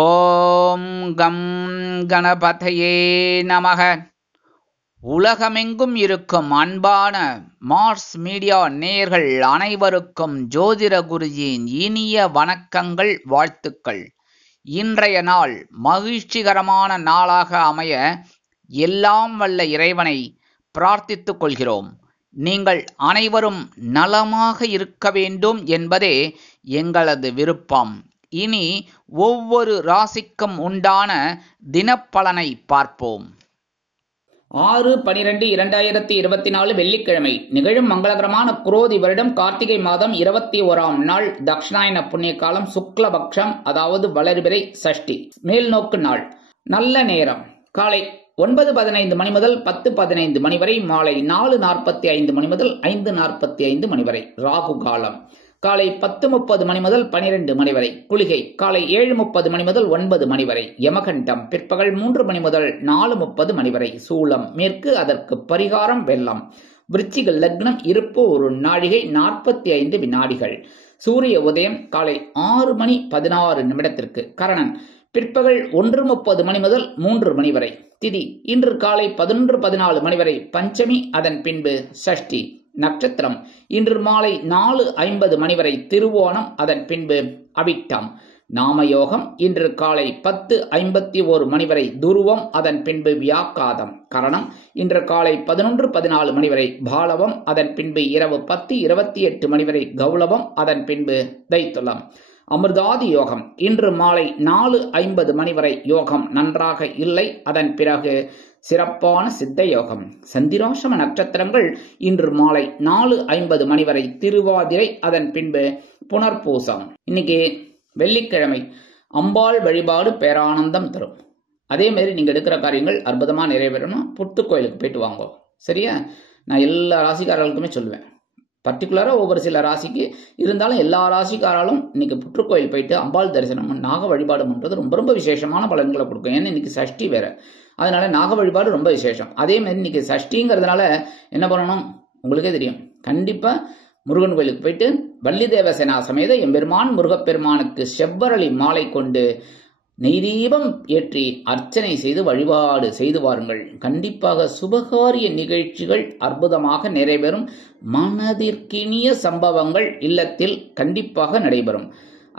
ஓம் come கணபதையே நமக. உலகமெங்கும் இருக்கும் அன்பான மார்ஸ் மீடியா நேயர்கள் அனைவருக்கும் ஜோதிட குருஜியின் இனிய வணக்கங்கள், வாழ்த்துக்கள். இன்றைய நாள் மகிழ்ச்சிகரமான நாளாக அமைய எல்லாம் வல்ல இறைவனை பிரார்த்தித்துக் கொள்கிறோம். நீங்கள் அனைவரும் நலமாக இருக்க வேண்டும் என்பதே எங்களது விருப்பம். இனி ஒவ்வொரு ராசிக்கும் உண்டான தினப்பலனை பார்ப்போம். 6/12/2024 வெள்ளிக்கிழமை நிகழும் மங்களகரமான குரோதி வருடம் கார்த்திகை மாதம் 21ஆம் நாள், தக்ஷணாயன புண்ணிய காலம், சுக்லபக்ஷம், அதாவது வளர்பிறை சஷ்டி, மேல்நோக்கு நாள். நல்ல நேரம் காலை 9:15 மணி முதல் 10:15 மணி வரை, மாலை 4:45 மணி முதல் 5:45 மணி வரை. ராகு காலம் காலை 10:30 மணி முதல் 12 மணி வரை. குளிகை காலை 7:30 மணி முதல் 9 மணி வரை. யமகண்டம் பிற்பகல் 3 மணி முதல் 4:30 மணி வரை. சூலம் மேற்கு, அதற்கு பரிகாரம் வெள்ளம். விருச்சிக லக்னம், இருப்பு 1 நாழிகை 45 வினாடிகள். சூரிய உதயம் காலை 6:16 கரணன் பிற்பகல் 1:30 மணி முதல் 3 மணி வரை. திதி இன்று காலை 11:14 மணி வரை பஞ்சமி, அதன் பின்பு சஷ்டி. நட்சத்திரம் இன்று மாலை 4:50 மணி வரை திருவோணம், அதன் பின்பு அவிட்டம். நாமயோகம் இன்று காலை 10:51 மணி வரை துருவம், அதன் பின்பு வியாக்காதம். கரணம் இன்று காலை 11:14 மணி வரை பாலவம், அதன் பின்பு இரவு 10:28 மணி வரை கௌளவம், அதன் பின்பு தைத்துலம். அமிர்தாதி யோகம் இன்று மாலை 4:50 மணி வரை யோகம் நன்றாக இல்லை, அதன் பிறகு சிறப்பான சித்த யோகம். சந்திராசிரம நட்சத்திரங்கள் இன்று மாலை 4:50 மணி வரை திருவாதிரை, அதன் பின்பு புனர்பூசம். இன்னைக்கு வெள்ளிக்கிழமை, அம்பாள் வழிபாடு பேரானந்தம் தரும். அதே மாதிரி நீங்க எடுக்கிற காரியங்கள் அற்புதமா நிறைவேறணும். புத்து கோயிலுக்கு போயிட்டு வாங்க, சரியா? நான் எல்லா ராசிக்காரர்களுக்குமே சொல்லுவேன், பர்டிகுலரா ஒவ்வொரு சில ராசிக்கு இருந்தாலும் எல்லா ராசிக்காராலும் இன்னைக்கு புற்றுக்கோயில் போயிட்டு அம்பாள் தரிசனம், நாக வழிபாடு பண்றது ரொம்ப ரொம்ப விசேஷமான பலன்களை கொடுக்கும். ஏன்னா இன்னைக்கு சஷ்டி வேற, அதனால நாக வழிபாடு ரொம்ப விசேஷம். அதே மாதிரி இன்னைக்கு சஷ்டிங்கிறதுனால என்ன பண்ணணும் உங்களுக்கே தெரியும். கண்டிப்பா முருகன் கோயிலுக்கு போயிட்டு வள்ளி தேவசேனா சமேத எம்பெருமான் முருகப்பெருமானுக்கு செவ்வரளி மாலை கொண்டு நெய்தீபம் ஏற்றி அர்ச்சனை செய்து வழிபாடு செய்து வாருங்கள். கண்டிப்பாக சுபகாரிய நிகழ்ச்சிகள் அற்புதமாக நிறைவேறும். மனதிற்கினிய சம்பவங்கள் இல்லத்தில் கண்டிப்பாக நடைபெறும்.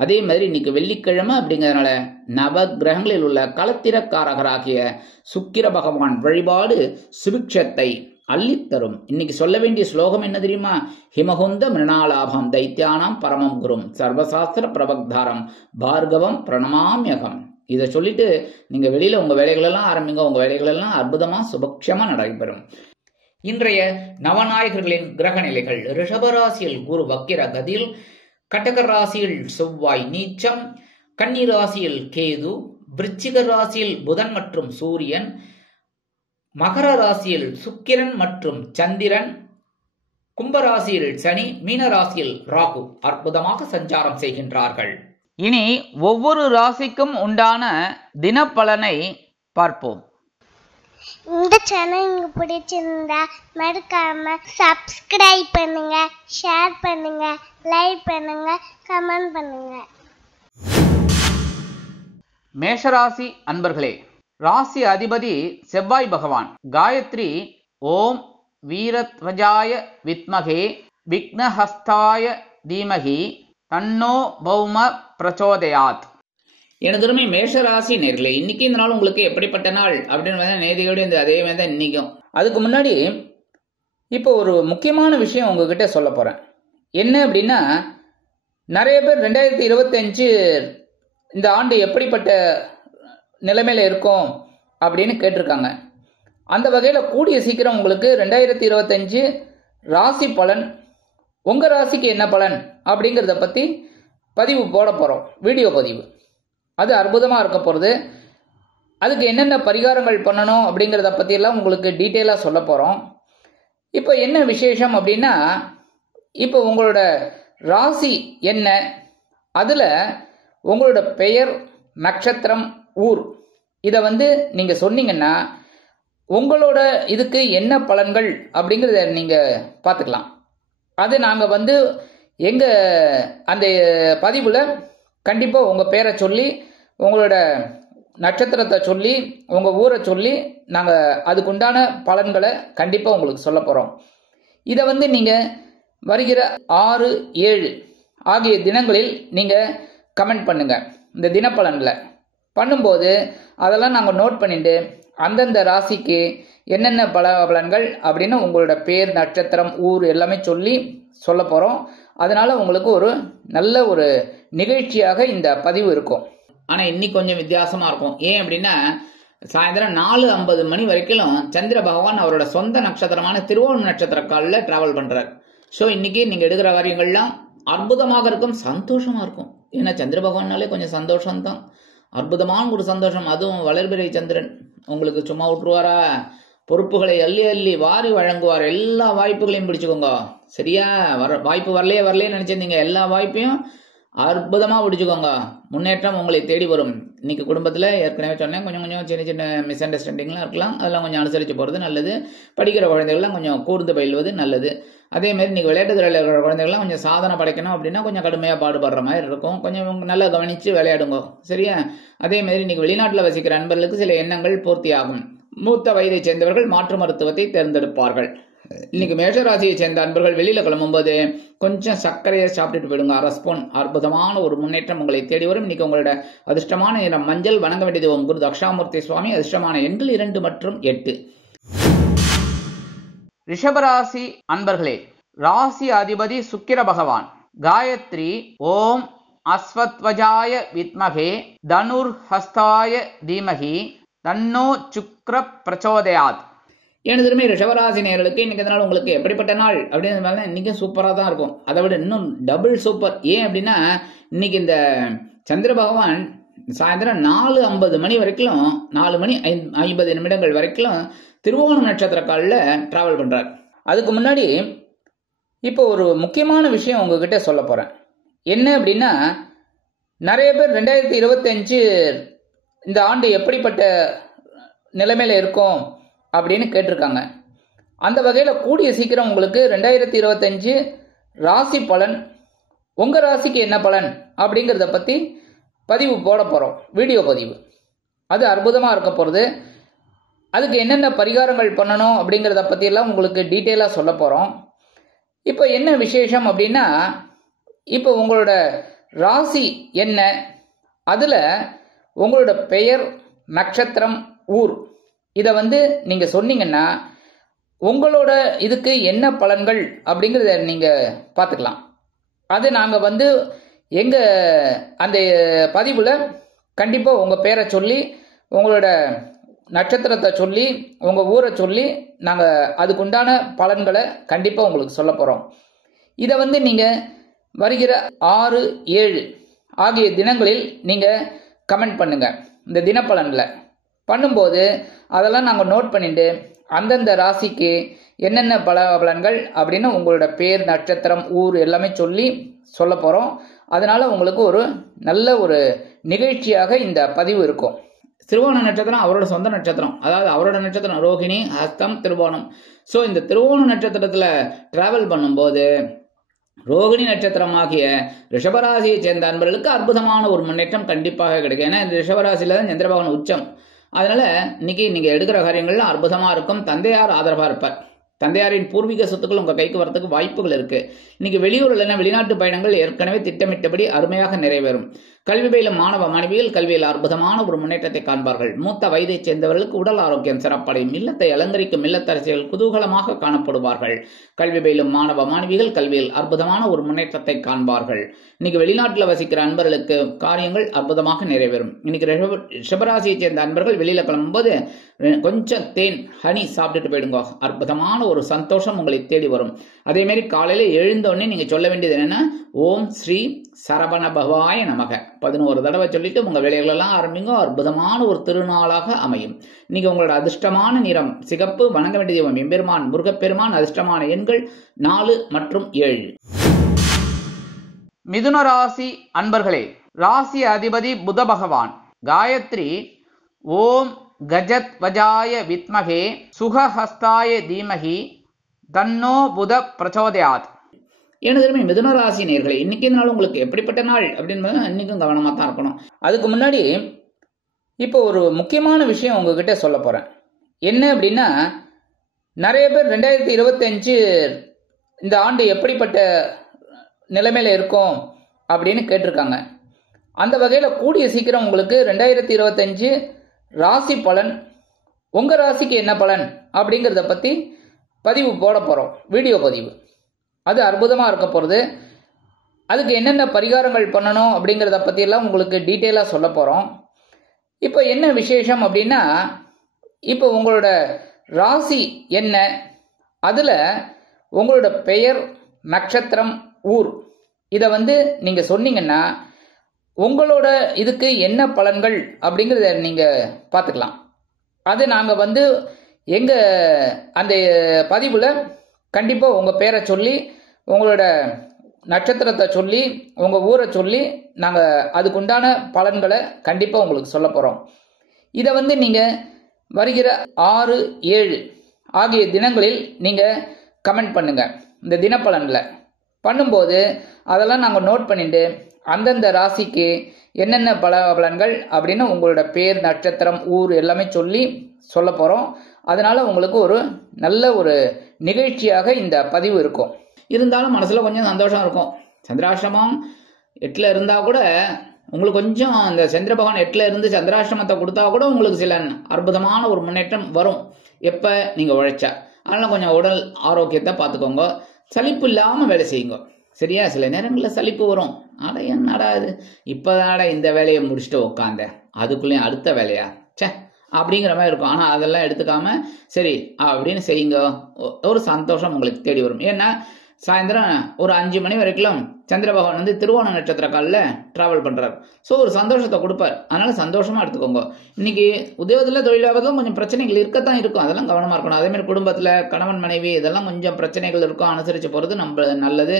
அதே மாதிரி இன்னைக்கு வெள்ளிக்கிழமை அப்படிங்கிறதுனால நவ கிரகங்களில் உள்ள களத்திரக்காரகராகிய சுக்கிர பகவான் வழிபாடு சுபிக்ஷத்தை அள்ளித்தரும். இன்னைக்கு சொல்ல வேண்டிய ஸ்லோகம் என்ன தெரியுமா? ஹிமகுந்த மிருணாலாபம் தைத்தியானாம் பரமம் குரும் சர்வசாஸ்திர பிரபக்தாரம் பார்கவம் பிரணமாமியகம். இதை சொல்லிட்டு நீங்க வெளியில உங்க வேலைகளெல்லாம் ஆரம்பிங்க. உங்க வேலைகளெல்லாம் அற்புதமா சுபக்ஷமா நடைபெறும். இன்றைய நவநாயகர்களின் கிரக நிலைகள்: ரிஷபராசியில் குரு வக்கிர கதியில், கடக ராசியில் செவ்வாய் நீச்சம், கன்னி ராசியில் கேது, விருச்சிக ராசியில் புதன் மற்றும் சூரியன், மகர ராசியில் சுக்கிரன் மற்றும் சந்திரன், கும்பராசியில் சனி, மீன ராசியில் ராகு அற்புதமாக சஞ்சாரம் செய்கின்றார்கள். இனி ஒவ்வொரு ராசிக்கும் உண்டான தினப்பலனை பார்ப்போம். இந்த சேனல் உங்களுக்கு பிடிச்சிருந்தா மறக்காம சப்ஸ்கிரைப் பண்ணுங்க, ஷேர் பண்ணுங்க, லைக் பண்ணுங்க, கமெண்ட் பண்ணுங்க. மேஷராசி அன்பர்களே, ராசி அதிபதி செவ்வாய் பகவான். காயத்ரி ஓம் வீரத்வஜாய வித்மகே விக்னஹஸ்தாய தீமகி தன்னோ பௌம பிரச்சோதயாத். எனதுமே மேஷராசி நேர்களே, இன்னைக்கு இந்த நாள் உங்களுக்கு எப்படிப்பட்ட நாள் அப்படின்னு நேதியோடு அதே மாதிரி தான் இன்னைக்கும். அதுக்கு முன்னாடி இப்போ ஒரு முக்கியமான விஷயம் உங்ககிட்ட சொல்ல போறேன். என்ன அப்படின்னா, நிறைய பேர் 2025 இந்த ஆண்டு எப்படிப்பட்ட நிலைமையில இருக்கும் அப்படின்னு கேட்டிருக்காங்க. அந்த வகையில் கூடிய சீக்கிரம் உங்களுக்கு 2025 ராசி பலன், உங்க ராசிக்கு என்ன பலன் அப்படிங்கிறத பத்தி பதிவு போட போறோம், வீடியோ பதிவு. அது அற்புதமா இருக்க போறது. அதுக்கு என்னென்ன பரிகாரங்கள் பண்ணணும் அப்படிங்கிறத பத்தி எல்லாம் உங்களுக்கு டீட்டெயிலா சொல்ல போறோம். இப்போ என்ன விசேஷம் அப்படின்னா, இப்போ உங்களோட ராசி என்ன, அதுல உங்களோட பெயர், நட்சத்திரம், ஊர், இதை நீங்க சொன்னீங்கன்னா உங்களோட இதுக்கு என்ன பலன்கள் அப்படிங்கிறத நீங்க பார்த்துக்கலாம். அது நாங்க எங்க அந்த பதிவுல கண்டிப்பா உங்க பேரை சொல்லி உங்களோட நட்சத்திரத்தை சொல்லி உங்கள் ஊரை சொல்லி நாங்கள் அதுக்குண்டான பலன்களை கண்டிப்பாக உங்களுக்கு சொல்ல போகிறோம். இதை வந்து நீங்கள் வருகிற 6, 7 ஆகிய தினங்களில் நீங்கள் கமெண்ட் பண்ணுங்கள். இந்த தினப்பலனில் பண்ணும்போது அதெல்லாம் நாங்கள் நோட் பண்ணிட்டு அந்தந்த ராசிக்கு என்னென்ன பலன்கள் அப்படின்னு உங்களோட பேர், நட்சத்திரம், ஊர் எல்லாமே சொல்லி சொல்ல போகிறோம். அதனால் உங்களுக்கு ஒரு நல்ல ஒரு நிகழ்ச்சியாக இந்த பதிவு இருக்கும். ஆனால் இன்னைக்கு கொஞ்சம் வித்தியாசமாக இருக்கும். ஏன் அப்படின்னா சாயந்தரம் 4:50 மணி வரைக்கும் சந்திர பகவான் அவரோட சொந்த நட்சத்திரமான திருவோணம் நட்சத்திர காலில் டிராவல் பண்ணுறார். ஸோ இன்னைக்கு நீங்கள் எடுக்கிற காரியங்கள்லாம் அற்புதமாக இருக்கும், சந்தோஷமாக இருக்கும். ஏன்னா சந்திர பகவான்னாலே கொஞ்சம் சந்தோஷம்தான், அற்புதமான ஒரு சந்தோஷம். அதுவும் வளர்பிறை சந்திரன் உங்களுக்கு சும்மா விட்டுருவாரா? பொறுப்புகளை அள்ளி அள்ளி வாரி வழங்குவார். எல்லா வாய்ப்புகளையும் பிடிச்சுக்கோங்க. சரியா? வாய்ப்பு வரலையே நினைச்சிருந்தீங்க, எல்லா வாய்ப்பையும் அற்புதமாக பிடிச்சுக்கோங்க. முன்னேற்றம் உங்களை தேடி வரும். இன்னைக்கு குடும்பத்தில் ஏற்கனவே சொன்னேன், கொஞ்சம் சின்ன சின்ன மிஸ் அண்டர்ஸ்டாண்டிங்லாம் இருக்கலாம், அதெல்லாம் கொஞ்சம் அனுசரித்து போகிறது நல்லது. படிக்கிற குழந்தைகள்லாம் கொஞ்சம் கூர்ந்து பயில்வது நல்லது. அதேமாரி இன்னைக்கு விளையாட்டு துறையில் இருக்கிற குழந்தைகள்லாம் கொஞ்சம் சாதனை படைக்கணும் அப்படின்னா கொஞ்சம் கடுமையாக பாடுபடுற மாதிரி இருக்கும். கொஞ்சம் நல்லா கவனித்து விளையாடுங்க. சரியா? அதேமாரி இன்னைக்கு வெளிநாட்டில் வசிக்கிற நண்பர்களுக்கு சில எண்ணங்கள் பூர்த்தி ஆகும். மூத்த வயதை சேர்ந்தவர்கள் மாற்று மருத்துவத்தை தேர்ந்தெடுப்பார்கள். இன்னைக்கு மேஷராசியை சேர்ந்த அன்பர்கள் வெளியில கிளம்பும்போது கொஞ்சம் சர்க்கரையை சாப்பிட்டுட்டு போயிடுங்க. 1/2 ஸ்பூன். அற்புதமான ஒரு முன்னேற்றம் உங்களை தேடி வரும். இன்னைக்கு உங்களோட அதிர்ஷ்டமான நிறம் மஞ்சள். வணங்க வேண்டியது ஓம் குரு தக்ஷாமூர்த்தி சுவாமி. அதிர்ஷ்டமான எண்கள் 2 மற்றும் 8. ரிஷபராசி அன்பர்களே, ராசி அதிபதி சுக்கிர பகவான். காயத்ரி ஓம் அஸ்வத்வஜாய வித்மகே தனுர் ஹஸ்தாய தீமகி தன்னோ சுக்ர பிரச்சோதயாத். எனதுமே ரிஷபராசி நேயர்களுக்கு இன்னைக்கு நாள் உங்களுக்கு எப்படிப்பட்ட நாள் அப்படின்னு இன்னைக்கு சூப்பராக தான் இருக்கும். அதை விட இன்னும் டபுள் சூப்பர். ஏன் அப்படின்னா இன்னைக்கு இந்த சந்திர பகவான் சாயந்தரம் 4:50 மணி வரைக்கும் 4 மணி 50 நிமிடங்கள் வரைக்கும் திருவோணம் நட்சத்திர காலில் டிராவல் பண்றார். அதுக்கு முன்னாடி இப்போ ஒரு முக்கியமான விஷயம் உங்ககிட்ட சொல்ல போறேன். என்ன அப்படின்னா, நிறைய பேர் 2025 இந்த ஆண்டு எப்படிப்பட்ட நிலைமையில இருக்கும் அப்படின்னு கேட்டிருக்காங்க. அந்த வகையில் கூடிய சீக்கிரம் உங்களுக்கு 2025 ராசி பலன், உங்கள் ராசிக்கு என்ன பலன் அப்படிங்கிறத பற்றி பதிவு போட போகிறோம். வீடியோ பதிவு அது அற்புதமாக இருக்க போகிறது. அதுக்கு என்னென்ன பரிகாரங்கள் பண்ணணும் அப்படிங்கிறத பற்றியெல்லாம் உங்களுக்கு டீட்டெயிலாக சொல்ல போகிறோம். இப்போ என்ன விசேஷம் அப்படின்னா, இப்போ உங்களோட ராசி என்ன, அதில் உங்களோட பெயர், நட்சத்திரம், ஊர் இதை நீங்கள் சொன்னீங்கன்னா உங்களோட இதுக்கு என்ன பலன்கள் அப்படிங்கிறத நீங்கள் பார்த்துக்கலாம். அது நாங்கள் எங்கள் அந்த பதிவில் கண்டிப்பாக உங்கள் பேரை சொல்லி, உங்களோட நட்சத்திரத்தை சொல்லி, உங்கள் ஊரை சொல்லி நாங்கள் அதுக்குண்டான பலன்களை கண்டிப்பாக உங்களுக்கு சொல்ல போகிறோம். இதை நீங்கள் வருகிற 6, 7 ஆகிய தினங்களில் நீங்கள் கமெண்ட் பண்ணுங்கள். இந்த தினப்பலனில் பண்ணும்போது அதெல்லாம் நாங்கள் நோட் பண்ணிட்டு அந்தந்த ராசிக்கு என்னென்ன பலன்கள் அப்படின்னு உங்களோட பேர், நட்சத்திரம், ஊர் எல்லாமே சொல்லி சொல்ல போகிறோம். அதனால் உங்களுக்கு ஒரு நல்ல ஒரு நிகழ்ச்சியாக இந்த பதிவு இருக்கும். திருவோண நட்சத்திரம் அவரோட சொந்த நட்சத்திரம், அதாவது அவரோட நட்சத்திரம் ரோகிணி, ஹஸ்தம், திருவோணம். ஸோ இந்த திருவோண நட்சத்திரத்தில் டிராவல் பண்ணும்போது ரோகிணி நட்சத்திரமாகிய ரிஷபராசியை சேர்ந்த அன்பர்களுக்கு அற்புதமான ஒரு முன்னேற்றம் கண்டிப்பாக கிடைக்கும். ஏன்னா இந்த ரிஷபராசியில தான் சந்திர பகவான் உச்சம். அதனால இன்னைக்கு நீங்க எடுக்கிற காரியங்கள்லாம் அற்புதமா இருக்கும். தந்தையார் ஆதரவா இருப்பார். தந்தையாரின் பூர்வீக சொத்துக்கள் உங்க கைக்கு வரதுக்கு வாய்ப்புகள் இருக்கு. இன்னைக்கு வெளியூர் இல்லைன்னா வெளிநாட்டு பயணங்கள் ஏற்கனவே திட்டமிட்டபடி அருமையாக நிறைவேறும். கல்வி பயிலும் மாணவ மாணவிகள் கல்வியில் அற்புதமான ஒரு முன்னேற்றத்தை காண்பார்கள். மூத்த வயதை சேர்ந்தவர்களுக்கு உடல் ஆரோக்கியம் சிறப்படையும். இல்லத்தை அலங்கரிக்கும் இல்லத்தரசிகள் குதூகலமாக காணப்படுவார்கள். கல்வி பயிலும் மாணவ மாணவிகள் கல்வியில் அற்புதமான ஒரு முன்னேற்றத்தை காண்பார்கள். இன்னைக்கு வெளிநாட்டில் வசிக்கிற அன்பர்களுக்கு காரியங்கள் அற்புதமாக நிறைவேறும். இன்னைக்கு ரிஷபராசியை சேர்ந்த அன்பர்கள் வெளியில கிளம்பும்போது கொஞ்சம் தேன், ஹனி சாப்பிட்டுட்டு போயிடுங்க. அற்புதமான ஒரு சந்தோஷம் உங்களை தேடி வரும். அதே மாதிரி காலையில எழுந்தோடனே நீங்க சொல்ல வேண்டியது என்னன்னா, ஓம் ஸ்ரீ சரவண பவாய நமக 11 தடவை சொல்லிட்டு உங்க வேலைகள் எல்லாம் ஆரம்பிங்க. அற்புதமான ஒரு திருநாளாக அமையும். இன்னைக்கு உங்களோட அதிர்ஷ்டமான நிறம் சிகப்பு. வணங்க வேண்டிய தெய்வம் எம்பெருமான் முருகப்பெருமான். அதிர்ஷ்டமான எண்கள் 4 மற்றும் 7. மிதுன ராசி அன்பர்களே, ராசி அதிபதி புத பகவான். காயத்ரி ஓம் கஜத் வஜாய வித்மகே சுகஹஸ்தாய தீமகி தன்னோ புத பிரச்சோதயாத். எனதுமே மிதுன ராசி நேயர்களே, இன்னைக்கு இந்த நாள் உங்களுக்கு எப்படிப்பட்ட நாள் அப்படின்றது இன்னைக்கும் கவனமா தான் இருக்கணும். அதுக்கு முன்னாடி இப்போ ஒரு முக்கியமான விஷயம் உங்ககிட்ட சொல்ல போறேன். என்ன அப்படின்னா, நிறைய பேர் 2025 இந்த ஆண்டு எப்படிப்பட்ட நிலைமையில இருக்கும் அப்படின்னு கேட்டிருக்காங்க. அந்த வகையில் கூடிய சீக்கிரம் உங்களுக்கு 2025 ராசி பலன், உங்க ராசிக்கு என்ன பலன் அப்படிங்கிறத பத்தி பதிவு போட போறோம், வீடியோ பதிவு. அது அற்புதமா இருக்க போறது. அதுக்கு என்னென்ன பரிகாரங்கள் பண்ணணும் அப்படிங்கிறத பத்தி எல்லாம் உங்களுக்கு டீட்டெயிலா சொல்ல போறோம். இப்போ என்ன விசேஷம் அப்படின்னா, இப்போ உங்களோட ராசி என்ன, அதுல உங்களோட பெயர், நட்சத்திரம், ஊர் இதை நீங்க சொன்னீங்கன்னா உங்களோட இதுக்கு என்ன பலன்கள் அப்படிங்கிறத நீங்க பார்த்துக்கலாம். அது நாங்கள் எங்க அந்த பதிவுல கண்டிப்பா உங்க பேரை சொல்லி, உங்களோட நட்சத்திரத்தை சொல்லி, உங்க ஊரை சொல்லி நாங்க அதுக்குண்டான பலன்களை கண்டிப்பா உங்களுக்கு சொல்ல போறோம். இதை நீங்க வருகிற 6, 7 ஆகிய தினங்களில் நீங்க கமெண்ட் பண்ணுங்க. இந்த தினப்பலன்ல பண்ணும்போது அதெல்லாம் நாங்கள் நோட் பண்ணிட்டு அந்தந்த ராசிக்கு என்னென்ன பலன்கள் அப்படின்னு உங்களோட பேர், நட்சத்திரம், ஊர் எல்லாமே சொல்லி சொல்ல போறோம். அதனால உங்களுக்கு ஒரு நல்ல ஒரு நிகழ்ச்சியாக இந்த பதிவு இருக்கும். இருந்தாலும் மனசுல கொஞ்சம் சந்தோஷம் இருக்கும். சந்திராஷ்டமம் 8ல் இருந்தா கூட உங்களுக்கு கொஞ்சம் அந்த சந்திர பகவான் 8ல் இருந்து சந்திராஷ்டமத்தை கொடுத்தா கூட உங்களுக்கு சில அற்புதமான ஒரு முன்னேற்றம் வரும், எப்ப நீங்க உழைச்சா. அதனால கொஞ்சம் உடல் ஆரோக்கியத்தை பார்த்துக்கோங்க. சலிப்பு இல்லாம வேலை செய்யுங்க, சரியா? சில நேரங்களில் சலிப்பு வரும். ஆட என்னடா இது, இப்பதான இந்த வேலையை முடிச்சுட்டு உட்காந்த, அதுக்குள்ளேயும் அடுத்த வேலையா சே அப்படிங்கிற மாதிரி இருக்கும். ஆனா அதெல்லாம் எடுத்துக்காம சரி அப்படின்னு செய்யுங்க, ஒரு சந்தோஷம் உங்களுக்கு தேடி வரும். ஏன்னா சாயந்தரம் ஒரு 5 மணி வரைக்கும் சந்திர பகவான் திருவோண நட்சத்திர காலில் டிராவல் பண்றாரு. ஸோ ஒரு சந்தோஷத்தை கொடுப்பார். அதனால சந்தோஷமா எடுத்துக்கோங்க. இன்னைக்கு உத்தியோகத்தில், தொழில் வியாபாரத்தில் கொஞ்சம் பிரச்சனைகள் இருக்கத்தான் இருக்கும், அதெல்லாம் கவனமா இருக்கணும். அதே மாதிரி குடும்பத்தில் கணவன் மனைவி இதெல்லாம் கொஞ்சம் பிரச்சனைகள் இருக்கும், அனுசரிச்சு போறது நம்ம நல்லது.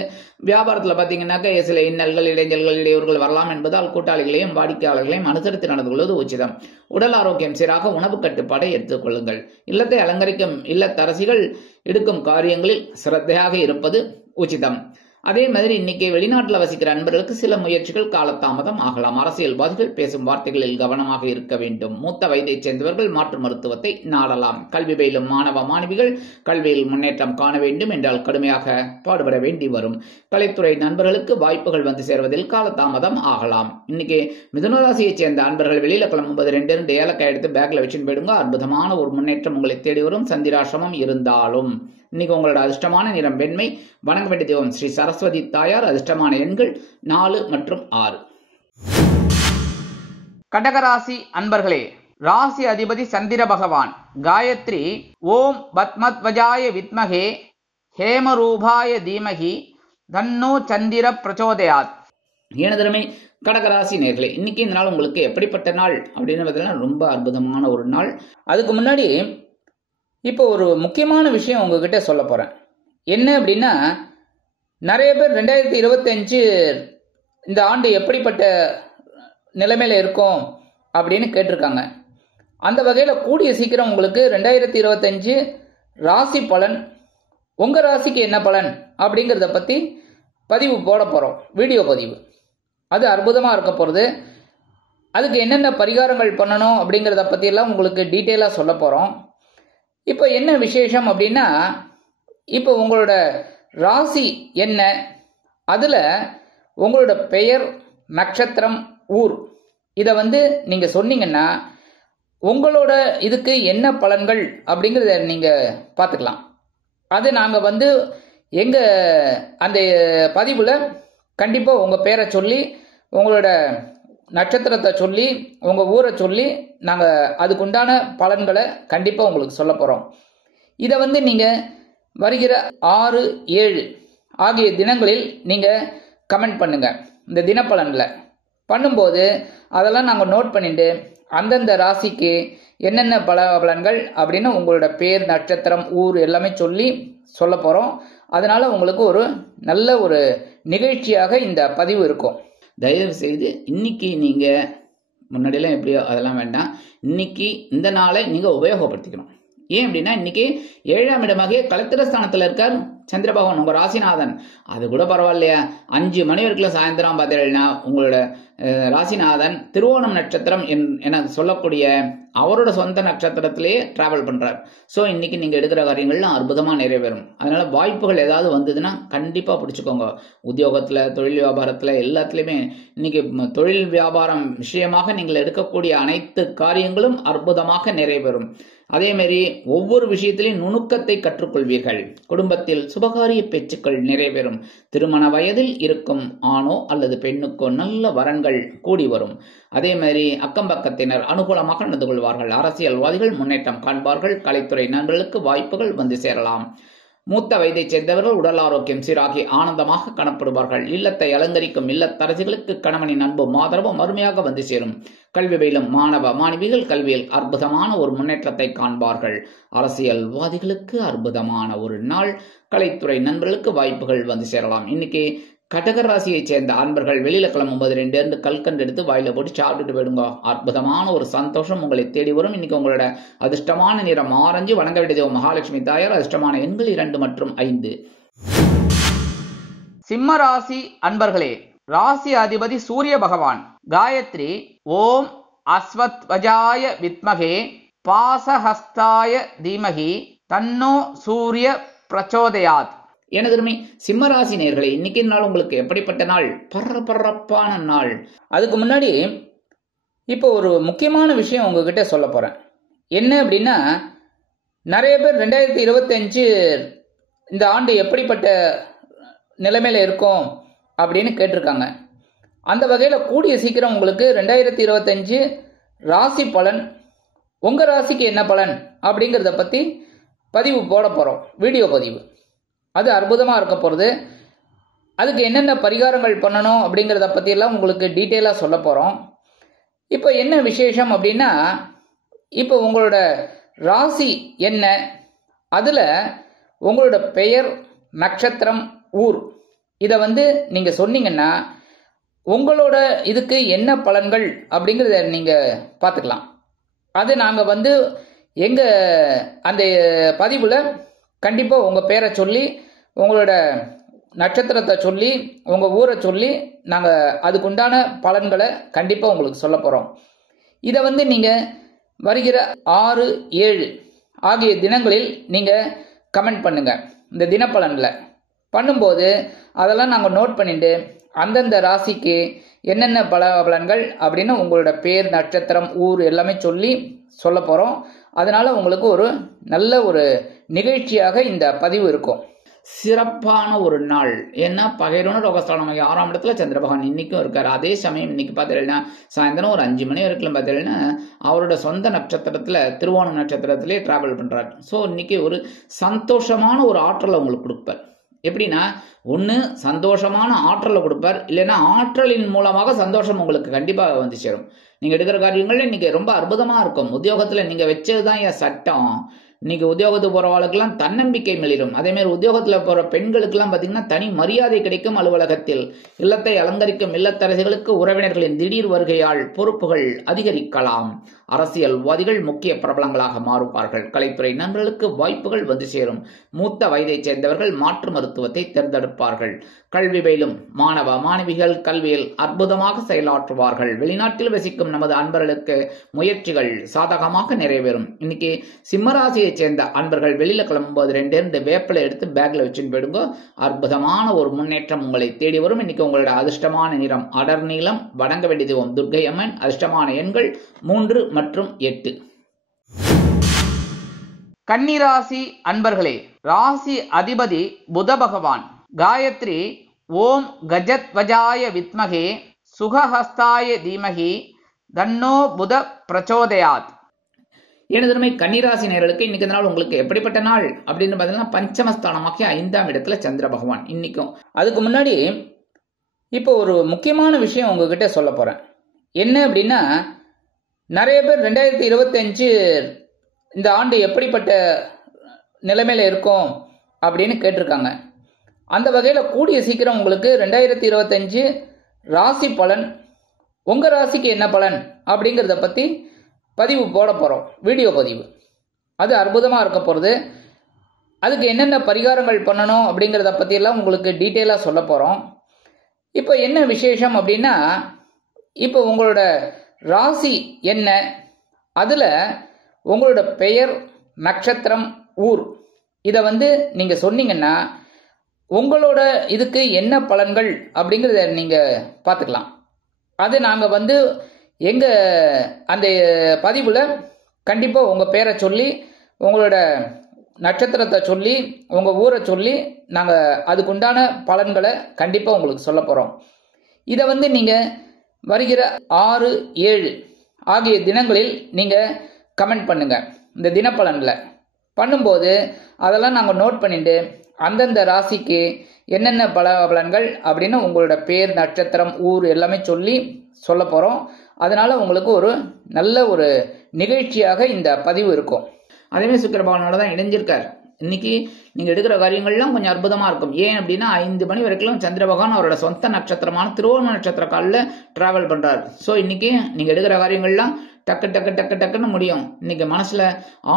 வியாபாரத்தில் பார்த்தீங்கன்னாக்க சில இன்னல்கள், இடைஞ்சல்கள், இடையூறுகள் வரலாம் என்பதால் கூட்டாளிகளையும் வாடிக்கையாளர்களையும் அனுசரித்து நடந்து கொள்வது உச்சிதம். உடல் ஆரோக்கியம் சீராக, உணவு கட்டுப்பாடை எடுத்துக்கொள்ளுங்கள். இல்லத்தை அலங்கரிக்கும் இல்லத்தரசிகள் எடுக்கும் காரியங்களில் சிரத்தையாக இருப்பது உச்சிதம். அதே மாதிரி இன்னைக்கு வெளிநாட்டில் வசிக்கிற அன்பர்களுக்கு சில முயற்சிகள் காலதாமதம் ஆகலாம். அரசியல்வாதிகள் பேசும் வார்த்தைகளில் கவனமாக இருக்க வேண்டும். மூத்த வயதைச் சேர்ந்தவர்கள் மாற்று மருத்துவத்தை நாடலாம். கல்வி பயிலும் மாணவ மாணவிகள் கல்வியில் முன்னேற்றம் காண வேண்டும் என்றால் கடுமையாக பாடுபட வேண்டி வரும். கலைத்துறை நண்பர்களுக்கு வாய்ப்புகள் வந்து சேர்வதில் காலதாமதம் ஆகலாம். இன்னைக்கு மிதுனராசியைச் சேர்ந்த அன்பர்கள் வெளியில கிளம்பும்போது 2 ஏலக்காய் எடுத்து பேக்ல வச்சுன்னு போயிடுங்க. அற்புதமான ஒரு முன்னேற்றம் உங்களை தேடி வரும். சந்திராசிரமம் இருந்தாலும் இன்னைக்கு உங்களோட அதிர்ஷ்டமான நிறம் வெண்மை. வணங்க வேண்டிய தெய்வம் ஸ்ரீ சரஸ்வதி தாயார். அதிர்ஷ்டமான எண்கள் 4 மற்றும் 6. கடகராசி அன்பர்களே, ராசி அதிபதி சந்திர பகவான். காயத்ரி ஓம் பத்மத்வஜாய வித்மகே ஹேமரூபாய தீமகி தன்னோ சந்திர பிரச்சோதயாத். எனதருமை கடகராசி நேயர்களே, இன்னைக்கு இந்த நாள் உங்களுக்கு எப்படிப்பட்ட நாள் அப்படின்னு பார்த்தீங்கன்னா ரொம்ப அற்புதமான ஒரு நாள். அதுக்கு முன்னாடி இப்போ ஒரு முக்கியமான விஷயம் உங்ககிட்ட சொல்ல போறேன். என்ன அப்படின்னா, நிறைய பேர் 2025 இந்த ஆண்டு எப்படிப்பட்ட நிலைமையில இருக்கும் அப்படின்னு கேட்டிருக்காங்க. அந்த வகையில் கூடிய சீக்கிரம் உங்களுக்கு 2025 ராசி பலன், உங்க ராசிக்கு என்ன பலன் அப்படிங்கிறத பத்தி பதிவு போட போறோம், வீடியோ பதிவு. அது அற்புதமா இருக்க போறது. அதுக்கு என்னென்ன பரிகாரங்கள் பண்ணணும் அப்படிங்கிறத பத்தி எல்லாம் உங்களுக்கு டீட்டெயிலா சொல்ல போறோம். இப்போ என்ன விசேஷம் அப்படின்னா, இப்போ உங்களோட ராசி என்ன, அதுல உங்களோட பெயர், நட்சத்திரம், ஊர் இதை நீங்க சொன்னீங்கன்னா உங்களோட இதுக்கு என்ன பலன்கள் அப்படிங்கிறத நீங்க பார்த்துக்கலாம். அது நாங்க எங்க அந்த பதிவுல கண்டிப்பா உங்க பேரை சொல்லி, உங்களோட நட்சத்திரத்தை சொல்லி, உங்க ஊரை சொல்லி நாங்க அதுக்குண்டான பலன்களை கண்டிப்பா உங்களுக்கு சொல்ல போறோம். இதை நீங்க வருகிற 6, 7 ஆகிய தினங்களில் நீங்க கமெண்ட் பண்ணுங்க. இந்த தினப்பலன்ல பண்ணும்போது அதெல்லாம் நாங்கள் நோட் பண்ணிட்டு அந்தந்த ராசிக்கு என்னென்ன பலன்கள் அப்படின்னு உங்களோட பேர், நட்சத்திரம், ஊர் எல்லாமே சொல்லி சொல்ல போறோம். அதனால உங்களுக்கு ஒரு நல்ல ஒரு நிகழ்ச்சியாக இந்த பதிவு இருக்கும். தயவு செய்து இன்னைக்கு நீங்க முன்னாடியெல்லாம் எப்படியோ அதெல்லாம் வேண்டாம், இன்னைக்கு இந்த நாளை நீங்க உபயோகப்படுத்திக்கணும். ஏன் அப்படின்னா இன்னைக்கு 7ஆம் இடமாக கலத்திரஸ்தானத்தில் இருக்கார் சந்திர பகவான் உங்க ராசிநாதன், அது கூட பரவாயில்லையா, 5 மணி வரைக்கும் சாயந்தரம் பார்த்தீங்கன்னா உங்களோட ராசிநாதன் திருவோணம் நட்சத்திரம் என சொல்லக்கூடிய அவரோட சொந்த நட்சத்திரத்திலேயே டிராவல் பண்றார். ஸோ இன்னைக்கு நீங்க எடுக்கிற காரியங்கள்லாம் அற்புதமா நிறைவேறும். அதனால வாய்ப்புகள் ஏதாவது வந்ததுன்னா கண்டிப்பா பிடிச்சுக்கோங்க. உத்தியோகத்துல, தொழில் வியாபாரத்துல எல்லாத்துலயுமே இன்னைக்கு தொழில் வியாபாரம் விஷயமாக நீங்கள் எடுக்கக்கூடிய அனைத்து காரியங்களும் அற்புதமாக நிறைவேறும். அதே மாதிரி ஒவ்வொரு விஷயத்திலையும் நுணுக்கத்தை கற்றுக்கொள்வீர்கள். குடும்பத்தில் சுபகாரிய பேச்சுக்கள் நிறைவேறும். திருமண வயதில் இருக்கும் ஆணோ அல்லது பெண்ணுக்கோ நல்ல வரன்கள் கூடி வரும். அதே மாதிரி அக்கம் பக்கத்தினர் அனுகூலமாக நடந்து கொள்வார்கள். அரசியல்வாதிகள் முன்னேற்றம் காண்பார்கள். கலைத்துறை நண்பர்களுக்கு வாய்ப்புகள் வந்து சேரலாம். மூத்த வயதைச் சேர்ந்தவர்கள் உடல் ஆரோக்கியம் சீராகி ஆனந்தமாக காணப்படுவார்கள். இல்லத்தை அலங்கரிக்கும் இல்லத்தரசிகளுக்கு கணவனின் அன்பும் ஆதரவும் அருமையாக வந்து சேரும். கல்வி பயிலும் மாணவ மாணவிகள் கல்வியில் அற்புதமான ஒரு முன்னேற்றத்தை காண்பார்கள். அரசியல்வாதிகளுக்கு அற்புதமான ஒரு நாள். கலைத்துறை நண்பர்களுக்கு வாய்ப்புகள் வந்து சேரலாம். இன்னைக்கு கடக ராசியை சேர்ந்த அன்பர்கள் வெளியில கிளம்பும்போது 2 கல்கண்டு எடுத்து வாயில போட்டு சாப்பிட்டுட்டு போயிடுங்க. அற்புதமான ஒரு சந்தோஷம் உங்களை தேடி வரும். இன்னைக்கு உங்களோட அதிர்ஷ்டமான நிறம் ஆரஞ்சு. வணங்க வேண்டியது மகாலட்சுமி தாயார். அதிர்ஷ்டமான எண்கள் 2 மற்றும் 5. சிம்ம ராசி அன்பர்களே, ராசி அதிபதி சூரிய பகவான். காயத்ரி ஓம் அஸ்வத்வஜாய வித்மகே பாசஹஸ்தாய தீமகி தன்னோ சூரிய பிரச்சோதயாத். எனதருமை சிம்மராசி நேயர்களே, இன்னைக்கு நாள் உங்களுக்கு எப்படிப்பட்ட நாள்? பரபரப்பான நாள். அதுக்கு முன்னாடி இப்போ ஒரு முக்கியமான விஷயம் உங்ககிட்ட சொல்ல போறேன். என்ன அப்படின்னா, நிறைய பேர் 2025 இந்த ஆண்டு எப்படிப்பட்ட நிலைமையில இருக்கும் அப்படின்னு கேட்டிருக்காங்க. அந்த வகையில் கூடிய சீக்கிரம் உங்களுக்கு 2025 ராசி பலன், உங்க ராசிக்கு என்ன பலன் அப்படிங்கிறத பத்தி பதிவு போட போறோம். வீடியோ பதிவு அது அற்புதமாக இருக்க போகிறது. அதுக்கு என்னென்ன பரிகாரங்கள் பண்ணணும் அப்படிங்கிறத பற்றியெல்லாம் உங்களுக்கு டீட்டெயிலாக சொல்ல போகிறோம். இப்போ என்ன விசேஷம் அப்படின்னா, இப்போ உங்களோட ராசி என்ன, அதில் உங்களோட பெயர், நட்சத்திரம், ஊர் இதை நீங்கள் சொன்னீங்கன்னா உங்களோட இதுக்கு என்ன பலன்கள் அப்படிங்கிறத நீங்கள் பார்த்துக்கலாம். அது நாங்கள் எங்கள் அந்த பதிவில் கண்டிப்பாக உங்கள் பேரை சொல்லி, உங்களோட நட்சத்திரத்தை சொல்லி, உங்கள் ஊரை சொல்லி நாங்கள் அதுக்குண்டான பலன்களை கண்டிப்பாக உங்களுக்கு சொல்ல போகிறோம். இதை நீங்கள் வருகிற 6, 7 ஆகிய தினங்களில் நீங்கள் கமெண்ட் பண்ணுங்கள். இந்த தினப்பலனில் பண்ணும்போது அதெல்லாம் நாங்கள் நோட் பண்ணிட்டு அந்தந்த ராசிக்கு என்னென்ன பலன்கள் அப்படின்னு உங்களோட பேர், நட்சத்திரம், ஊர் எல்லாமே சொல்லி சொல்ல போகிறோம். அதனால உங்களுக்கு ஒரு நல்ல ஒரு நிகழ்ச்சியாக இந்த பதிவு இருக்கும். சிறப்பான ஒரு நாள். ஏன்னா பகைரோன ரோகஸ்தானம் 6ஆம் இடத்துல சந்திர பகவான் இன்னைக்கும் இருக்காரு. அதே சமயம் இன்னைக்கு பார்த்தீங்கன்னா சாயந்தரம் ஒரு 5 மணி வரைக்கும் பார்த்தீங்கன்னா அவரோட சொந்த நட்சத்திரத்துல திருவோணம் நட்சத்திரத்திலே டிராவல் பண்றாரு. ஸோ இன்னைக்கு ஒரு சந்தோஷமான ஒரு ஆற்றலை உங்களுக்கு கொடுப்பார். எப்படின்னா, ஒன்று சந்தோஷமான ஆற்றலை கொடுப்பார், இல்லைன்னா ஆற்றலின் மூலமாக சந்தோஷம் உங்களுக்கு கண்டிப்பாக வந்து சேரும். நீங்கள் எடுக்கிற காரியங்கள்ல இன்னைக்கு ரொம்ப அற்புதமாக இருக்கும். உத்தியோகத்தில் நீங்கள் வச்சதுதான் என் சட்டம். இன்னைக்கு உத்தியோகத்துக்கு போகிறவர்களுக்கெல்லாம் தன்னம்பிக்கை மெளிரும். அதேமாதிரி உத்தியோகத்தில் போகிற பெண்களுக்கெல்லாம் பார்த்தீங்கன்னா தனி மரியாதை கிடைக்கும். அலுவலகத்தில் இல்லத்தை அலங்கரிக்கும் இல்லத்தரசிகளுக்கு உறவினர்களின் திடீர் வருகையால் பொறுப்புகள் அதிகரிக்கலாம். அரசியல்வாதிகள் முக்கிய பிரபலங்களாக மாறுவார்கள். கலைத்துறை நண்பர்களுக்கு வாய்ப்புகள் வந்து சேரும். மூத்த வயதைச் சேர்ந்தவர்கள் மாற்று மருத்துவத்தை தேர்ந்தெடுப்பார்கள். கல்வி பயிலும் மாணவ மாணவிகள் கல்வியில் அற்புதமாக செயலாற்றுவார்கள். வெளிநாட்டில் வசிக்கும் நமது அன்பர்களுக்கு முயற்சிகள் சாதகமாக நிறைவேறும். இன்னைக்கு சிம்மராசியை சேர்ந்த அன்பர்கள் வெளியில கிளம்பும்போது 2 வேப்பிலை எடுத்து பேக்ல வச்சுன்னு போயிடுங்க. அற்புதமான ஒரு முன்னேற்றம் உங்களை தேடி வரும். இன்னைக்கு உங்களோட அதிர்ஷ்டமான நிறம் அடர் நீலம். வணங்க வேண்டியது ஓம் துர்க்கை அம்மன். அதிர்ஷ்டமான எண்கள் 3 மற்றும் 8. கன்னிராசி அன்பர்களே, ராசி அதிபதி புத பகவான். காயத்ரி ஓம் கஜத்வஜாய வித்மகே சுகஹஸ்தாய தீமகி தன்னோ புத பிரச்சோதயாத். எனதருமை கன்னிராசி நேயர்களுக்கு இன்னைக்கு நாள் உங்களுக்கு எப்படிப்பட்ட நாள் அப்படின்னு பார்த்தீங்கன்னா, பஞ்சமஸ்தானமாகிய 5ஆம் இடத்துல சந்திர பகவான் இன்னைக்கும். அதுக்கு முன்னாடி இப்போ ஒரு முக்கியமான விஷயம் உங்ககிட்ட சொல்ல போறேன். என்ன அப்படின்னா, நிறைய பேர் 2025 இந்த ஆண்டு எப்படிப்பட்ட நிலைமையில இருக்கும் அப்படின்னு கேட்டிருக்காங்க. அந்த வகையில் கூடிய சீக்கிரம் உங்களுக்கு 2025 ராசி பலன், உங்க ராசிக்கு என்ன பலன் அப்படிங்கிறத பத்தி பதிவு போட போறோம். வீடியோ பதிவு அது அற்புதமா இருக்க போறது. அதுக்கு என்னென்ன பரிகாரங்கள் பண்ணணும் அப்படிங்கிறத பற்றியெல்லாம் உங்களுக்கு டீட்டெயிலாக சொல்ல போகிறோம். இப்போ என்ன விசேஷம் அப்படின்னா, இப்போ உங்களோட ராசி என்ன, அதில் உங்களோட பெயர், நட்சத்திரம், ஊர் இதை நீங்கள் சொன்னீங்கன்னா உங்களோட இதுக்கு என்ன பலன்கள் அப்படிங்கிறத நீங்கள் பார்த்துக்கலாம். அது நாங்கள் எங்கள் அந்த பதிவில் கண்டிப்பாக உங்கள் பேரை சொல்லி, உங்களோட நட்சத்திரத்தை சொல்லி, உங்கள் ஊரை சொல்லி நாங்கள் அதுக்குண்டான பலன்களை கண்டிப்பாக உங்களுக்கு சொல்ல போகிறோம். இதை நீங்கள் வருகிற 6, 7 ஆகிய தினங்களில் நீங்கள் கமெண்ட் பண்ணுங்கள். இந்த தினப்பலனில் பண்ணும்போது அதெல்லாம் நாங்கள் நோட் பண்ணிட்டு அந்தந்த ராசிக்கு என்னென்ன பலன்கள் அப்படின்னு உங்களோட பேர், நட்சத்திரம், ஊர் எல்லாமே சொல்லி சொல்ல போகிறோம். அதனால் உங்களுக்கு ஒரு நல்ல ஒரு நிகழ்ச்சியாக இந்த பதிவு இருக்கும். அதேமாதிரி சுக்கிர பகவானோட தான் இணைஞ்சிருக்கார். இன்னைக்கு நீங்கள் எடுக்கிற காரியங்கள்லாம் கொஞ்சம் அற்புதமாக இருக்கும். ஏன் அப்படின்னா 5 மணி வரைக்கும் சந்திர பகவான் அவரோட சொந்த நட்சத்திரமான திருவோண நட்சத்திர காலில் டிராவல் பண்ணுறார். ஸோ இன்னைக்கு நீங்கள் எடுக்கிற காரியங்கள்லாம் டக்கு டக்கு டக்கு டக்குன்னு முடியும். இன்னைக்கு மனசுல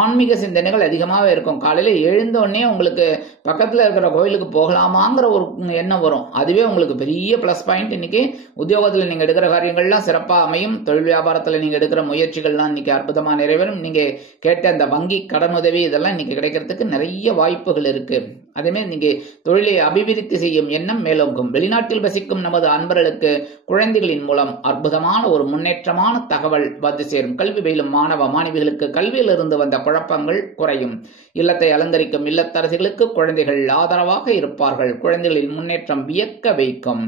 ஆன்மீக சிந்தனைகள் அதிகமாகவே இருக்கும். காலையில எழுந்தோடனே உங்களுக்கு பக்கத்துல இருக்கிற கோயிலுக்கு போகலாமாங்கிற ஒரு எண்ணம் வரும். அதுவே உங்களுக்கு பெரிய பிளஸ் பாயிண்ட். இன்னைக்கு உத்தியோகத்துல நீங்க எடுக்கிற காரியங்கள்லாம் சிறப்பாக அமையும். தொழில் வியாபாரத்துல நீங்க எடுக்கிற முயற்சிகள்லாம் இன்னைக்கு அற்புதமா நிறைவேறும். நீங்க கேட்ட அந்த வங்கி கடன் உதவி இதெல்லாம் இன்னைக்கு கிடைக்கிறதுக்கு நிறைய வாய்ப்புகள் இருக்கு. அதேமாதிரி நீங்க தொழிலை அபிவிருத்தி செய்யும் எண்ணம் மேலோங்கும். வெளிநாட்டில் வசிக்கும் நமது அன்பர்களுக்கு குழந்தைகளின் மூலம் அற்புதமான ஒரு முன்னேற்றமான தகவல் வந்து சேரும். கல்வி பயிலும் மாணவ மாணவிகளுக்கு கல்வியில் இருந்து வந்த குழப்பங்கள் குறையும். இல்லத்தை அலங்கரிக்கும் இல்லத்தரசிகளுக்கு குழந்தைகள் ஆதரவாக இருப்பார்கள். குழந்தைகளின் முன்னேற்றம் வியக்க வைக்கும்.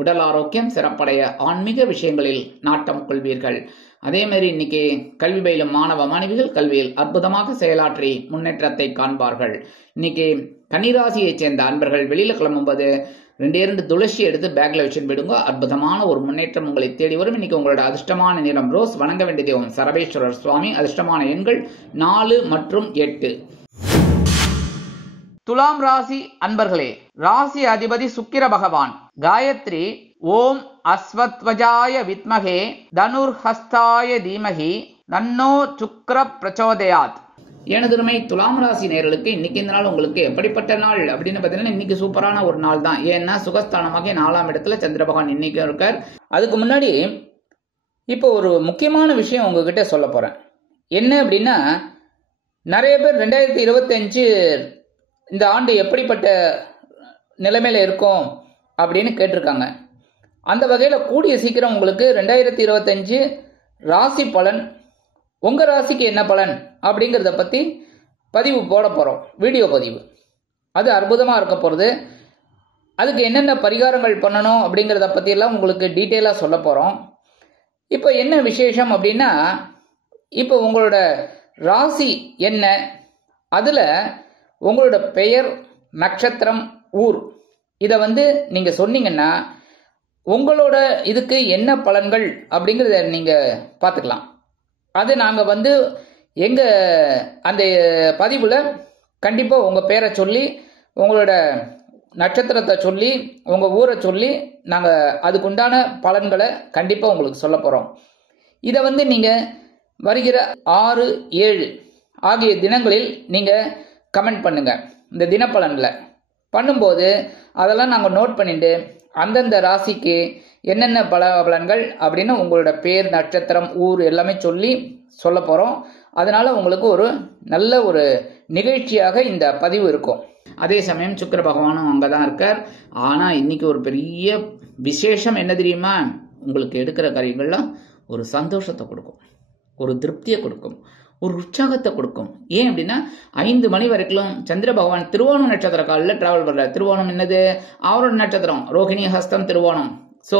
உடல் ஆரோக்கியம் சிறப்படைய ஆன்மீக விஷயங்களில் நாட்டம் கொள்வீர்கள். அதே மாதிரி இன்னைக்கு கல்வி பயிலும் மாணவ மாணவிகள் கல்வியில் அற்புதமாக செயலாற்றி முன்னேற்றத்தை காண்பார்கள். இன்னைக்கு கன்னிராசியை சேர்ந்த அன்பர்கள் வெளியில கிளம்பும்போது 2 துளசி எடுத்து பேக்ல வச்சுட்டு போயிடுங்க. அற்புதமான ஒரு முன்னேற்றம் உங்களை தேடி வரும். இன்னைக்கு உங்களோட அதிர்ஷ்டமான நிறம் ரோஸ். வணங்க வேண்டிய தெய்வம் சரபேஸ்வரர் சுவாமி. அதிர்ஷ்டமான எண்கள் 4 மற்றும் 8. துலாம் ராசி அன்பர்களே, ராசி அதிபதி சுக்கிர பகவான். காயத்ரி ஓம் அஸ்வத்வஜாய வித்மகே தனுர்ஹஸ்தாய தீமகி தன்னோ சுக்ர பிரச்சோதயாத். எனதுமை துலாம் ராசி நேயர்களுக்கு இன்னைக்கு இந்த நாள் உங்களுக்கு எப்படிப்பட்ட நாள் அப்படின்னு பார்த்தீங்கன்னா இன்னைக்கு சூப்பரான ஒரு நாள் தான். ஏன்னா சுகஸ்தானமாக 4ஆம் இடத்துல சந்திர பகவான் இன்னைக்கு இருக்கார். அதுக்கு முன்னாடி இப்போ ஒரு முக்கியமான விஷயம் உங்ககிட்ட சொல்ல போறேன். என்ன அப்படின்னா, நிறைய பேர் 2025 இந்த ஆண்டு எப்படிப்பட்ட நிலைமையில இருக்கும் அப்படின்னு கேட்டிருக்காங்க. அந்த வகையில் கூடிய சீக்கிரம் உங்களுக்கு 2025 ராசி பலன், உங்க ராசிக்கு என்ன பலன் அப்படிங்கிறத பத்தி பதிவு போட போறோம். வீடியோ பதிவு அது அற்புதமா இருக்க போறது. அதுக்கு என்னென்ன பரிகாரங்கள் பண்ணணும் அப்படிங்கிறத பத்தி எல்லாம் உங்களுக்கு டீட்டெயிலா சொல்ல போறோம். இப்போ என்ன விசேஷம் அப்படின்னா, இப்போ உங்களோட ராசி என்ன, அதுல உங்களோட பெயர், நட்சத்திரம், ஊர் இதை நீங்க சொன்னீங்கன்னா உங்களோட இதுக்கு என்ன பலன்கள் அப்படிங்கிறத நீங்க பார்த்துக்கலாம். அது நாங்கள் எங்கள் அந்த பதிவில் கண்டிப்பாக உங்கள் பேரை சொல்லி, உங்களோட நட்சத்திரத்தை சொல்லி, உங்கள் ஊரை சொல்லி நாங்கள் அதுக்குண்டான பலன்களை கண்டிப்பாக உங்களுக்கு சொல்ல போகிறோம். இதை நீங்கள் வருகிற 6, 7 ஆகிய தினங்களில் நீங்கள் கமெண்ட் பண்ணுங்கள். இந்த தினப்பலனில் பண்ணும்போது அதெல்லாம் நாங்கள் நோட் பண்ணிட்டு அந்தந்த ராசிக்கு என்னென்ன பலன்கள் அப்படின்னு உங்களோட பேர், நட்சத்திரம், ஊர் எல்லாமே சொல்லி சொல்ல போகிறோம். அதனால உங்களுக்கு ஒரு நல்ல ஒரு நிகழ்ச்சியாக இந்த பதிவு இருக்கும். அதே சமயம் சுக்கிர பகவானும் அங்கே தான் இருக்கார். ஆனால் இன்னைக்கு ஒரு பெரிய விசேஷம் என்ன தெரியுமா, உங்களுக்கு எடுக்கிற காரியங்கள்லாம் ஒரு சந்தோஷத்தை கொடுக்கும், ஒரு திருப்தியை கொடுக்கும், ஒரு உற்சாகத்தை கொடுக்கும். ஏன் அப்படின்னா 5 மணி வரைக்கும் சந்திர பகவான் திருவோணம் நட்சத்திர காலில் டிராவல் பண்றார். திருவோணம் என்னது, அவரோட நட்சத்திரம் ரோகிணி, ஹஸ்தம், திருவோணம். ஸோ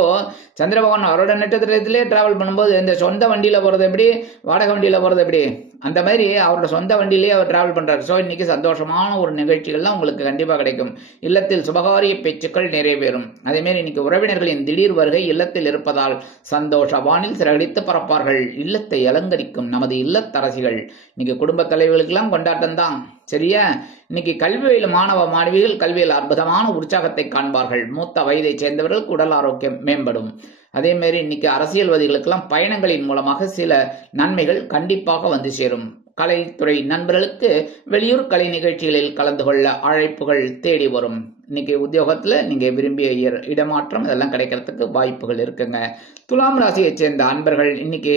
சந்திர பகவான் அவரோட நட்சத்திரத்திலே டிராவல் பண்ணும்போது இந்த சொந்த வண்டியில் போகிறது எப்படி, வாடகை வண்டியில் போகிறது எப்படி, அந்த மாதிரி அவரோட சொந்த வண்டியிலேயே அவர் டிராவல் பண்ணுறாரு. ஸோ இன்னைக்கு சந்தோஷமான ஒரு நிகழ்ச்சிகள்லாம் உங்களுக்கு கண்டிப்பாக கிடைக்கும். இல்லத்தில் சுபகாரிய பேச்சுக்கள் நிறைவேறும். அதேமாரி இன்னைக்கு உறவினர்களின் திடீர் வருகை இல்லத்தில் இருப்பதால் சந்தோஷ வானில் சிறகடித்து பறப்பார்கள். இல்லத்தை அலங்கரிக்கும் நமது இல்லத்தரசிகள். இன்னைக்கு குடும்ப தலைவர்களுக்கெல்லாம் கொண்டாட்டம் தான். சரியா? இன்னைக்கு கல்வியில் மாணவ மாணவிகள் கல்வியில் அற்புதமான உற்சாகத்தை காண்பார்கள். மூத்த வயதை சேர்ந்தவர்களுக்கு உடல் ஆரோக்கியம் மேம்படும். அதே மாதிரி இன்னைக்கு அரசியல்வாதிகளுக்கெல்லாம் பயணங்களின் மூலமாக சில நன்மைகள் கண்டிப்பாக வந்து சேரும். கலைத்துறை நண்பர்களுக்கு வெளியூர் கலை நிகழ்ச்சிகளில் கலந்து கொள்ள அழைப்புகள் தேடி வரும். இன்னைக்கு உத்தியோகத்துல நீங்க விரும்பிய இடமாற்றம் இதெல்லாம் கிடைக்கிறதுக்கு வாய்ப்புகள் இருக்குங்க. துலாம் ராசியை சேர்ந்த அன்பர்கள் இன்னைக்கு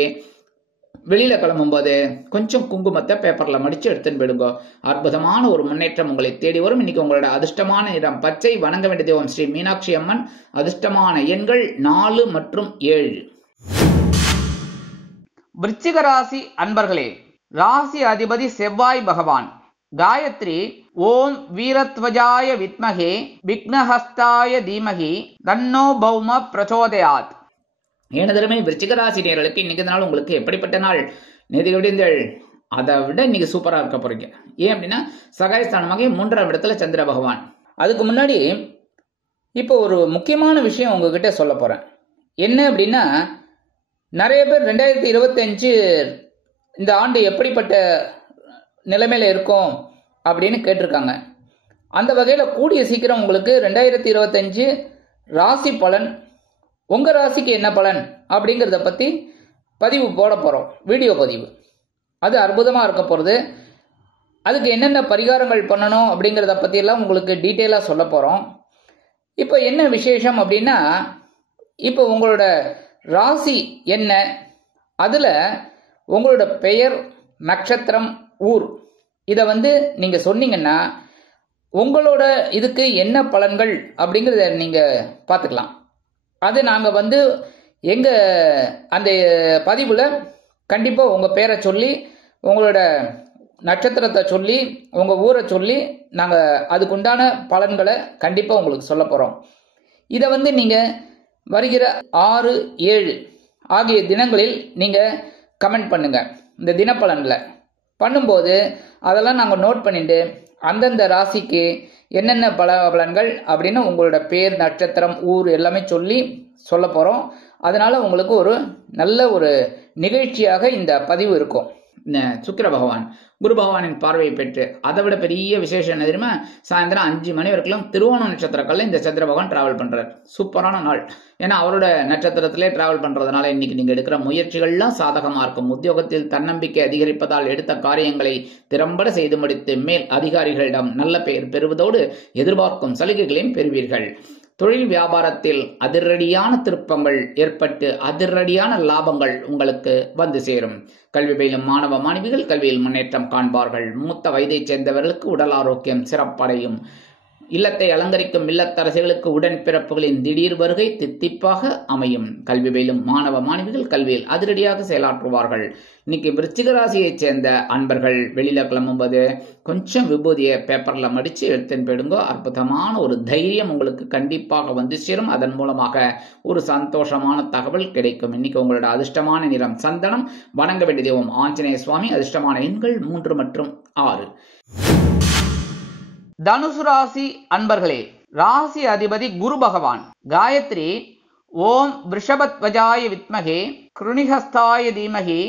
வெளியில கிளம்பும்போது கொஞ்சம் குங்குமத்தை பேப்பர்ல மடிச்சு எடுத்துன்னு போயிடுங்க. அற்புதமான ஒரு முன்னேற்றம் உங்களை தேடி வரும். இன்னைக்கு உங்களோட அதிர்ஷ்டமான நிறம் பச்சை. வணங்க வேண்டிய தெய்வம் ஸ்ரீ மீனாட்சி அம்மன். அதிர்ஷ்டமான எண்கள் 4 மற்றும் 7. விருச்சிக ராசி அன்பர்களே, ராசி அதிபதி செவ்வாய் பகவான். காயத்ரி ஓம் வீரத்வஜாய வித்மகே விக்னஹஸ்தாய தீமகி தன்னோ பௌம பிரச்சோதயாத். எனதருமை விருச்சிக ராசி நேயர்களுக்கு இன்னைக்கு நாள் உங்களுக்கு எப்படிப்பட்ட நாள்? நேற்று விடுங்கள் அதை விட இன்னைக்கு சூப்பரா இருக்க போறீங்க. ஏன் அப்படின்னா சகாயஸ்தானமாக 3ஆம் இடத்துல சந்திர பகவான். அதுக்கு முன்னாடி இப்போ ஒரு முக்கியமான விஷயம் உங்ககிட்ட சொல்ல போறேன். என்ன அப்படின்னா, நிறைய பேர் 2025 இந்த ஆண்டு எப்படிப்பட்ட நிலைமையில இருக்கும் அப்படின்னு கேட்டிருக்காங்க. அந்த வகையில் கூடிய சீக்கிரம் உங்களுக்கு 2025 ராசி பலன், உங்க ராசிக்கு என்ன பலன் அப்படிங்கிறத பத்தி பதிவு போட போறோம். வீடியோ பதிவு அது அற்புதமா இருக்க போறது. அதுக்கு என்னென்ன பரிகாரங்கள் பண்ணணும் அப்படிங்கிறத பத்தி எல்லாம் உங்களுக்கு டீட்டெயிலா சொல்ல போறோம். இப்போ என்ன விசேஷம் அப்படின்னா, இப்போ உங்களோட ராசி என்ன, அதுல உங்களோட பெயர், நட்சத்திரம், ஊர் இதை நீங்க சொன்னீங்கன்னா உங்களோட இதுக்கு என்ன பலன்கள் அப்படிங்கிறத நீங்க பார்த்துக்கலாம். அது நாங்கள் எங்க அந்த பதிவுல கண்டிப்பா உங்க பேரை சொல்லி, உங்களோட நட்சத்திரத்தை சொல்லி, உங்க ஊரை சொல்லி நாங்க அதுக்குண்டான பலன்களை கண்டிப்பா உங்களுக்கு சொல்ல போறோம். இதை நீங்க வருகிற 6, 7 ஆகிய தினங்களில் நீங்க கமெண்ட் பண்ணுங்க. இந்த தினப்பலன்ல பண்ணும்போது அதெல்லாம் நாங்கள் நோட் பண்ணிட்டு அந்தந்த ராசிக்கு என்னென்ன பலன்கள் அப்படின்னு உங்களோட பேர், நட்சத்திரம், ஊர் எல்லாமே சொல்லி சொல்ல போறோம். அதனால உங்களுக்கு ஒரு நல்ல ஒரு நிகழ்ச்சியாக இந்த பதிவு இருக்கும். சுக்கிர பகவான் குரு பகவானின் பார்வையை பெற்று அதை விட பெரிய விசேஷம் என்ன தெரியுமா, சாயந்தரம் 5 மணி வரைக்கும் திருவோண நட்சத்திரக்கல்ல இந்த சந்திர பகவான் டிராவல் பண்றாரு. சூப்பரான நாள். ஏன்னா அவரோட நட்சத்திரத்திலே டிராவல் பண்றதுனால இன்னைக்கு நீங்க எடுக்கிற முயற்சிகள்லாம் சாதகமா இருக்கும். உத்தியோகத்தில் தன்னம்பிக்கை அதிகரிப்பதால் எடுத்த காரியங்களை திறம்பட செய்து முடித்து மேல் அதிகாரிகளிடம் நல்ல பெயர் பெறுவதோடு எதிர்பார்க்கும் சலுகைகளையும் பெறுவீர்கள். தொழில் வியாபாரத்தில் அதிரடியான திருப்பங்கள் ஏற்பட்டு அதிரடியான லாபங்கள் உங்களுக்கு வந்து சேரும். கல்வி பயிலும் மாணவ மாணவிகள் கல்வியில் முன்னேற்றம் காண்பார்கள். மூத்த வயதைச் சேர்ந்தவர்களுக்கு உடல் ஆரோக்கியம் சிறப்படையும். இல்லத்தை அலங்கரிக்கும் இல்லத்தரசிகளுக்கு உடன்பிறப்புகளின் திடீர் வருகை தித்திப்பாக அமையும். கல்வி பயிலும் மாணவ மாணவிகள் கல்வியில் அதிரடியாக செயலாற்றுவார்கள். இன்னைக்கு விருச்சிக ராசியைச் சேர்ந்த அன்பர்கள் வெளியில கிளம்பும்போது கொஞ்சம் விபூதியை பேப்பர்ல மடிச்சு எடுத்துன்னு போயிடுங்க. அற்புதமான ஒரு தைரியம் உங்களுக்கு கண்டிப்பாக வந்து சேரும். அதன் மூலமாக ஒரு சந்தோஷமான தகவல் கிடைக்கும். இன்னைக்கு உங்களோட அதிர்ஷ்டமான நிறம் சந்தனம். வணங்க வேண்டிய தெய்வம் ஆஞ்சநேய சுவாமி. அதிர்ஷ்டமான எண்கள் 3 மற்றும் 6. தனுசு ராசி அன்பர்களே, ராசி அதிபதி குரு பகவான். காயத்ரி ஓம் விருஷபத்வஜாய வித்மகே கிருணிஹஸ்தாய தீமகி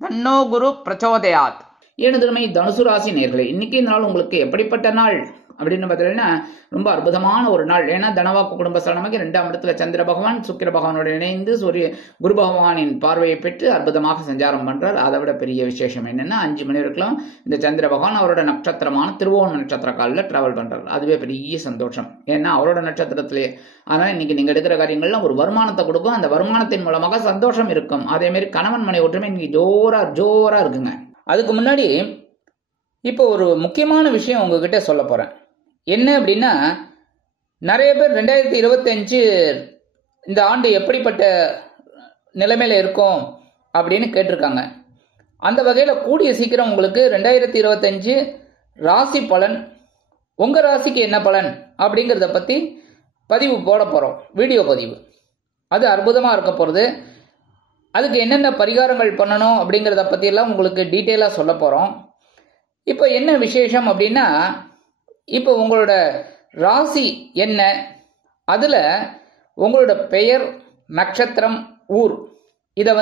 தன்னோ குரு பிரச்சோதயாத். எனதுமை தனுசு ராசி நேயர்களே, இன்னைக்கு இந்த நாள் உங்களுக்கு எப்படிப்பட்ட நாள் அப்படின்னு பார்த்தீங்கன்னா ரொம்ப அற்புதமான ஒரு நாள். ஏன்னா தனவாக்கு குடும்ப ஸ்தானமாக 2ஆம் இடத்துல சந்திர பகவான் சுக்கிர பகவானோடு இணைந்து குரு பகவானின் பார்வையை பெற்று அற்புதமாக சஞ்சாரம் பண்றார். அதை விட பெரிய விசேஷம் என்னன்னா 5 மணி வரைக்கும் இந்த சந்திர பகவான் அவரோட நட்சத்திரமான திருவோண நட்சத்திர காலில் டிராவல் பண்றாரு. அதுவே பெரிய சந்தோஷம். ஏன்னா அவரோட நட்சத்திரத்திலே. அதனால இன்னைக்கு நீங்க எடுக்கிற காரியங்கள்லாம் ஒரு வருமானத்தை கொடுக்கும். அந்த வருமானத்தின் மூலமாக சந்தோஷம் இருக்கும். அதே மாதிரி கணவன் மனை ஒற்றுமை இன்னைக்கு ஜோரா இருக்குங்க. அதுக்கு முன்னாடி இப்போ ஒரு முக்கியமான விஷயம் உங்ககிட்ட சொல்ல போறேன். என்ன அப்படின்னா, நிறைய பேர் 2025 இந்த ஆண்டு எப்படிப்பட்ட நிலைமையில இருக்கும் அப்படின்னு கேட்டிருக்காங்க. அந்த வகையில் கூடிய சீக்கிரம் உங்களுக்கு 2025 ராசி பலன், உங்க ராசிக்கு என்ன பலன் அப்படிங்கிறத பத்தி பதிவு போட போறோம். வீடியோ பதிவு அது அற்புதமா இருக்க போறது. அதுக்கு என்னென்ன பரிகாரங்கள் பண்ணணும் அப்படிங்கிறத பத்தி எல்லாம் உங்களுக்கு டீட்டெயிலா சொல்ல போறோம். இப்போ என்ன விசேஷம் அப்படின்னா, இப்போ உங்களோட ராசி என்ன, அதுல உங்களோட பெயர், நட்சத்திரம், ஊர் இதை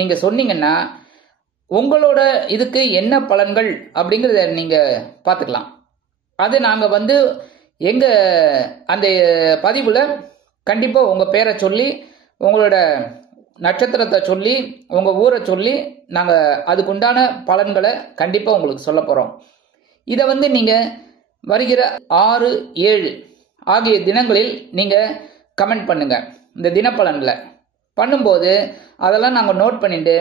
நீங்க சொன்னீங்கன்னா உங்களோட இதுக்கு என்ன பலன்கள் அப்படிங்கிறத நீங்க பார்த்துக்கலாம். அது நாங்க எங்க அந்த பதிவுல கண்டிப்பா உங்க பேரை சொல்லி, உங்களோட நட்சத்திரத்தை சொல்லி உங்கள் ஊரை சொல்லி நாங்கள் அதுக்குண்டான பலன்களை கண்டிப்பாக உங்களுக்கு சொல்ல போகிறோம். இதை வந்து நீங்கள் வருகிற 6, 7 ஆகிய தினங்களில் நீங்கள் கமெண்ட் பண்ணுங்கள். இந்த தினப்பலனில் பண்ணும்போது அதெல்லாம் நாங்கள் நோட் பண்ணிட்டு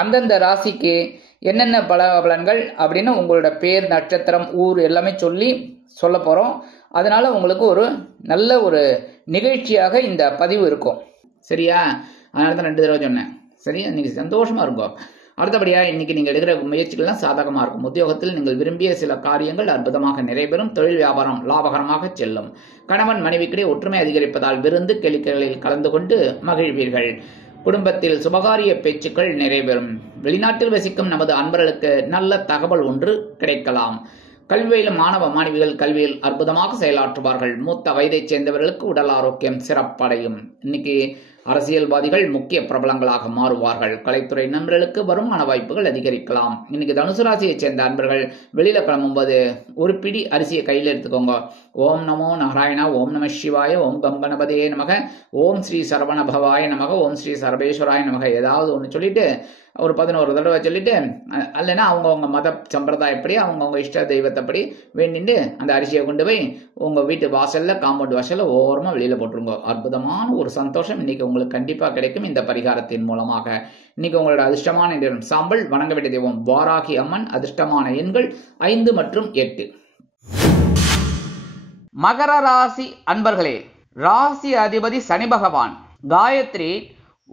அந்தந்த ராசிக்கு என்னென்ன பலன்கள் அப்படின்னு உங்களோட பேர், நட்சத்திரம், ஊர் எல்லாமே சொல்லி சொல்ல போகிறோம். அதனால் உங்களுக்கு ஒரு நல்ல ஒரு நிகழ்ச்சியாக இந்த பதிவு இருக்கும். சரியா? அதனால தான் 2 தடவை சொன்னேன். சரியா? நீங்கள் சந்தோஷமாக இருக்கும். அடுத்தபடியாக இன்னைக்கு நீங்கள் எடுக்கிற முயற்சிகள்லாம் சாதகமாக இருக்கும். உத்தியோகத்தில் நீங்கள் விரும்பிய சில காரியங்கள் அற்புதமாக நிறைவேறும். தொழில் வியாபாரம் லாபகரமாக செல்லும். கணவன் மனைவிக்கிடையே ஒற்றுமை அதிகரிப்பதால் விருந்து கேளிக்கைகளில் கலந்து கொண்டு மகிழ்வீர்கள். குடும்பத்தில் சுபகாரிய பேச்சுக்கள் நிறைவேறும். வெளிநாட்டில் வசிக்கும் நமது அன்பர்களுக்கு நல்ல தகவல் ஒன்று கிடைக்கலாம். கல்வியிலும் மாணவ மாணவிகள் கல்வியில் அற்புதமாக செயலாற்றுவார்கள். மூத்த வயதைச் சேர்ந்தவர்களுக்கு உடல் ஆரோக்கியம் சிறப்படையும். இன்னைக்கு அரசியல்வாதிகள் முக்கிய பிரபலங்களாக மாறுவார்கள். கலைத்துறை நண்பர்களுக்கு வருமான வாய்ப்புகள் அதிகரிக்கலாம். இன்னைக்கு தனுசு ராசியைச் சேர்ந்த அன்பர்கள் வெளியில கிளம்பும்போது ஒரு பிடி அரிசியை கையில் எடுத்துக்கோங்க. ஓம் நமோ நாராயணா, ஓம் நம சிவாய, ஓம் கம் கணபதியே நமக, ஓம் ஸ்ரீ சரவண பவாய நமக, ஓம் ஸ்ரீ சர்வேஸ்வராய நமக, ஏதாவது ஒன்று சொல்லிட்டு ஒரு 11 தடவை சொல்லிட்டு, அல்லனா அவங்கவுங்க மத சம்பிரதாயப்படி அவங்கவுங்க இஷ்ட தெய்வத்தைப்படி வேண்டிட்டு அந்த அரிசியை கொண்டு போய் உங்கள் வீட்டு வாசலில், காம்பவுண்ட் வாசலில் ஓரமாக வெளியில் போட்டுருங்க. அற்புதமான ஒரு சந்தோஷம் இன்னைக்கு உங்களுக்கு கண்டிப்பாக கிடைக்கும் இந்த பரிகாரத்தின் மூலமாக. இன்னைக்கு உங்களோட அதிர்ஷ்டமான நேரம் சாம்பல். வணங்க வேண்டிய தெய்வம் வாராகி அம்மன். அதிர்ஷ்டமான எண்கள் 5 மற்றும் 8. மகர ராசி அன்பர்களே, ராசி அதிபதி சனி பகவான். காயத்ரி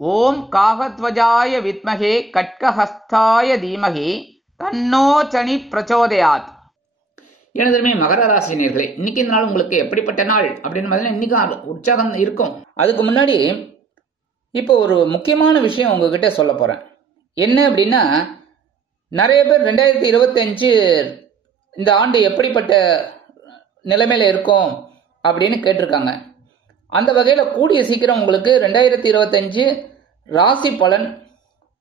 ஓம் காகத்வஜாய வித்மகே கட்கஹஸ்தாய தீமகி தன்னோ சனி பிரச்சோதயாத். எனதுமே மகர ராசினியர்களே, இன்னைக்கு இந்த நாள் உங்களுக்கு எப்படிப்பட்ட நாள் அப்படின்னு பார்த்தீங்கன்னா இன்னைக்கு உற்சாகம் இருக்கும். அதுக்கு முன்னாடி இப்போ ஒரு முக்கியமான விஷயம் உங்ககிட்ட சொல்ல போறேன். என்ன அப்படின்னா, நிறைய பேர் 2025 இந்த ஆண்டு எப்படிப்பட்ட நிலைமையில இருக்கும் அப்படின்னு கேட்டிருக்காங்க. அந்த வகையில் கூடிய சீக்கிரம் உங்களுக்கு 2025 ராசி பலன்,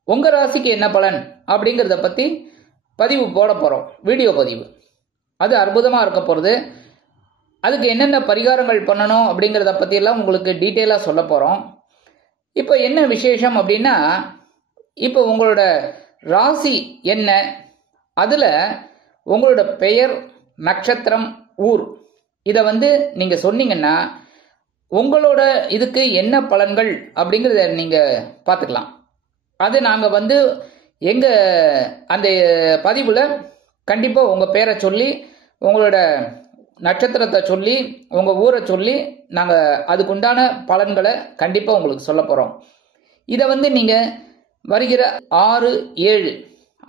உங்கள் ராசிக்கு என்ன பலன் அப்படிங்கிறத பற்றி பதிவு போட போகிறோம். வீடியோ பதிவு அது அற்புதமாக இருக்க போகிறது. அதுக்கு என்னென்ன பரிகாரங்கள் பண்ணணும் அப்படிங்கிறத பற்றியெல்லாம் உங்களுக்கு டீட்டெயிலாக சொல்ல போகிறோம். இப்போ என்ன விசேஷம் அப்படின்னா, இப்போ உங்களோட ராசி என்ன, அதில் உங்களோட பெயர், நட்சத்திரம், ஊர் இதை வந்து நீங்கள் சொன்னீங்கன்னா உங்களோட இதுக்கு என்ன பலன்கள் அப்படிங்கிறத நீங்கள் பார்த்துக்கலாம். அது நாங்கள் வந்து எங்கள் அந்த பதிவில் கண்டிப்பாக உங்கள் பேரை சொல்லி, உங்களோட நட்சத்திரத்தை சொல்லி, உங்கள் ஊரை சொல்லி நாங்கள் அதுக்குண்டான பலன்களை கண்டிப்பாக உங்களுக்கு சொல்ல போகிறோம். இதை வந்து நீங்கள் வருகிற 6, 7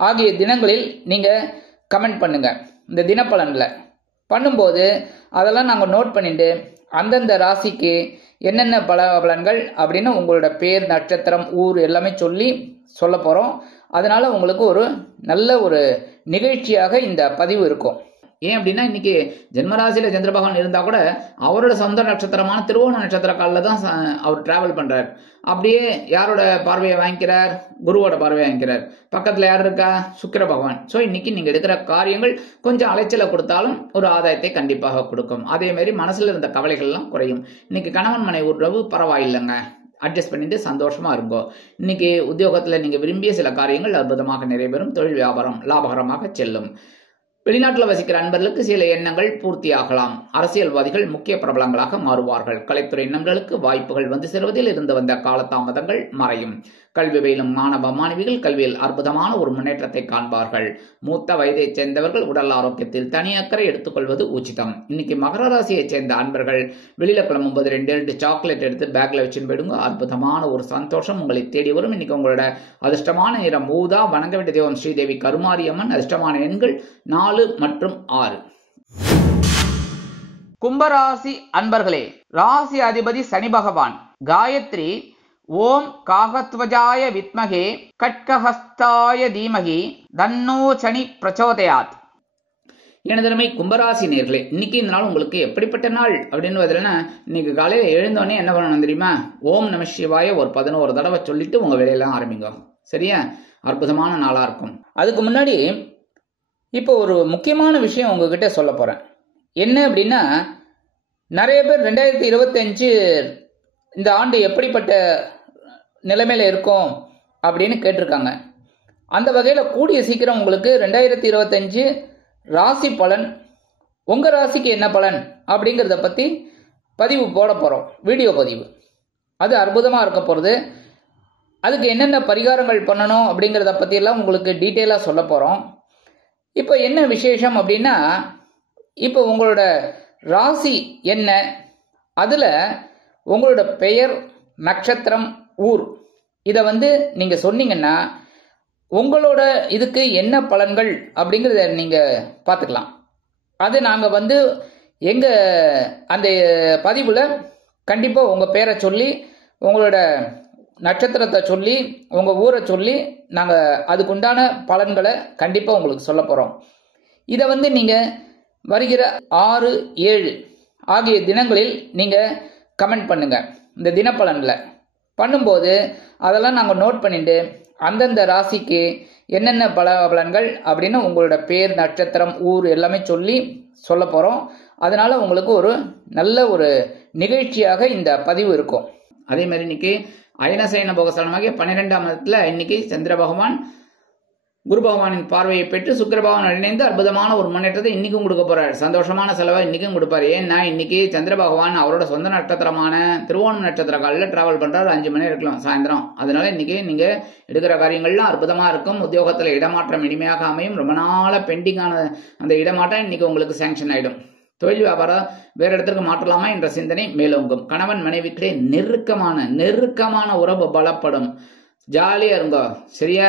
ஆகிய தினங்களில் நீங்கள் கமெண்ட் பண்ணுங்கள். இந்த தினப்பலனில் பண்ணும்போது அதெல்லாம் நாங்கள் நோட் பண்ணிட்டு அந்தந்த ராசிக்கு என்னென்ன பலன்கள் அப்படின்னு உங்களோட பேர், நட்சத்திரம், ஊர் எல்லாமே சொல்லி சொல்ல போகிறோம். அதனால் உங்களுக்கு ஒரு நல்ல ஒரு நிகழ்ச்சியாக இந்த பதிவு இருக்கும். ஏன் அப்படின்னா, இன்னைக்கு ஜென்மராசியில் சந்திர பகவான் இருந்தால் கூட அவரோட சொந்த நட்சத்திரமான திருவோண நட்சத்திர காலில் தான் அவர் டிராவல் பண்ணுறார். அப்படியே யாரோட பார்வையை வாங்கிக்கிறார்? குருவோட பார்வையை வாங்கிக்கிறார். பக்கத்தில் யார் இருக்கா? சுக்கிர பகவான். ஸோ இன்னைக்கு நீங்கள் எடுக்கிற காரியங்கள் கொஞ்சம் அலைச்சலை கொடுத்தாலும் ஒரு ஆதாயத்தை கண்டிப்பாக கொடுக்கும். அதே மாதிரி மனசில் இருந்த கவலைகள்லாம் குறையும். இன்னைக்கு கணவன் மனைவி உறவு பரவாயில்லைங்க, அட்ஜஸ்ட் பண்ணிட்டு சந்தோஷமா இருக்கும். இன்னைக்கு உத்தியோகத்தில் நீங்கள் விரும்பிய சில காரியங்கள் அற்புதமாக நிறைவேறும். தொழில் வியாபாரம் லாபகரமாக செல்லும். வெளிநாட்டில் வசிக்கிற அன்பர்களுக்கு சில எண்ணங்கள் பூர்த்தியாகலாம். அரசியல்வாதிகள் முக்கிய பிரபலங்களாக மாறுவார்கள். கலைத்துறை நண்பர்களுக்கு வாய்ப்புகள் வந்து சேருவதில் இருந்து வந்த காலதாமதங்கள் மறையும். கல்வி பயிலும் மாணவ மாணவிகள் கல்வியில் அற்புதமான ஒரு முன்னேற்றத்தை காண்பார்கள். மூத்த வயதைச் சேர்ந்தவர்கள் உடல் ஆரோக்கியத்தில் தனி அக்கறை எடுத்துக்கொள்வது உச்சிதம். இன்னைக்கு மகர ராசியைச் சேர்ந்த அன்பர்கள் வெளியில கிளம்பும்போது 2 சாக்லேட் எடுத்து பேக்ல வச்சுன்னு போயிடுங்க. அற்புதமான ஒரு சந்தோஷம் உங்களை தேடி வரும். இன்னைக்கு உங்களோட அதிர்ஷ்டமான நிறம் ஊதா. வணங்க வேண்டிய தெய்வம் ஸ்ரீதேவி கருமாரியம்மன். அதிர்ஷ்டமான எண்கள் 4 மற்றும் 6. கும்பராசி அன்பர்களே, ராசி அதிபதி சனி பகவான். காயத்ரி ஓம் காகத்வஜாய வித்மகே கட்கஹஸ்தாய தீமகி தன்னோ சனி பிரச்சோதயாத். எனதருமை கும்பராசி நேர்களே, இன்னைக்கு இந்த நாள் உங்களுக்கு எப்படிப்பட்ட நாள் அப்படின்னு பார்த்தீங்கன்னா, இன்னைக்கு காலையில் எழுந்தோடனே என்ன பண்ணணும் தெரியுமா? ஓம் நம சிவாய ஒரு 11 தடவை சொல்லிட்டு உங்க வேலையெல்லாம் ஆரம்பிங்க. சரியா? அற்புதமான நாளா இருக்கும். அதுக்கு முன்னாடி இப்போ ஒரு முக்கியமான விஷயம் உங்ககிட்ட சொல்ல போறேன். என்ன அப்படின்னா, நிறைய பேர் 2025 இந்த ஆண்டு எப்படிப்பட்ட நிலைமையில இருக்கும் அப்படின்னு கேட்டிருக்காங்க. அந்த வகையில் கூடிய சீக்கிரம் உங்களுக்கு 2025 ராசி பலன், உங்கள் ராசிக்கு என்ன பலன் அப்படிங்கிறத பற்றி பதிவு போட போகிறோம், வீடியோ பதிவு. அது அற்புதமாக இருக்க போகிறது. அதுக்கு என்னென்ன பரிகாரங்கள் பண்ணணும் அப்படிங்கிறத பற்றியெல்லாம் உங்களுக்கு டீட்டெயிலாக சொல்ல போகிறோம். இப்போ என்ன விசேஷம் அப்படின்னா, இப்போ உங்களோட ராசி என்ன, அதில் உங்களோட பெயர், நட்சத்திரம், ஊர் இதை நீங்கள் சொன்னீங்கன்னா உங்களோட இதுக்கு என்ன பலன்கள் அப்படிங்கிறத நீங்கள் பார்த்துக்கலாம். அது நாங்கள் எங்கள் அந்த பதிவில் கண்டிப்பாக உங்கள் பேரை சொல்லி, உங்களோட நட்சத்திரத்தை சொல்லி, உங்கள் ஊரை சொல்லி நாங்கள் அதுக்குண்டான பலன்களை கண்டிப்பாக உங்களுக்கு சொல்ல போகிறோம். இதை நீங்கள் வருகிற 6, 7 ஆகிய தினங்களில் நீங்கள் கமெண்ட் பண்ணுங்கள். இந்த தினப்பலனில் பண்ணும்போது அதெல்லாம் நாங்கள் நோட் பண்ணிட்டு அந்தந்த ராசிக்கு என்னென்ன பலன்கள் அப்படின்னு உங்களோட பேர், நட்சத்திரம், ஊர் எல்லாமே சொல்லி சொல்ல போகிறோம். அதனால் உங்களுக்கு ஒரு நல்ல ஒரு நிகழ்ச்சியாக இந்த பதிவு இருக்கும். அதே மாதிரி இன்னைக்கு அயனசயன போகஸ்தானமாகிய 12ஆம் இடத்துல இன்னைக்கு சந்திர பகவான் குரு பகவானின் பார்வையை பெற்று சுக்கிர பகவான் இணைந்து அற்புதமான ஒரு முன்னேற்றத்தை இன்னைக்கும் கொடுக்க போறாரு. சந்தோஷமான செலவை இன்னைக்கும் கொடுப்பாரு. ஏன்னா இன்னைக்கு சந்திர பகவான் அவரோட சொந்த நட்சத்திரமான திருவோணம் நட்சத்திர காலில் டிராவல் பண்றாரு. 5 மணி இருக்கலாம் சாயந்தரம். அதனால இன்னைக்கு நீங்க எடுக்கிற காரியங்கள்லாம் அற்புதமா இருக்கும். உத்தியோகத்துல இடமாற்றம் இனிமையாக அமையும். ரொம்ப நாள பெண்டிங்கான அந்த இடமாற்றம் இன்னைக்கு உங்களுக்கு சாங்ஷன் ஆயிடும். தொழில் வியாபாரம் வேற இடத்துக்கு மாற்றலாமா என்ற சிந்தனை மேலோங்கும். கணவன் மனைவிக்கிட்டே நெருக்கமான உறவு பலப்படும். ஜாலியா இருங்க, சரியா?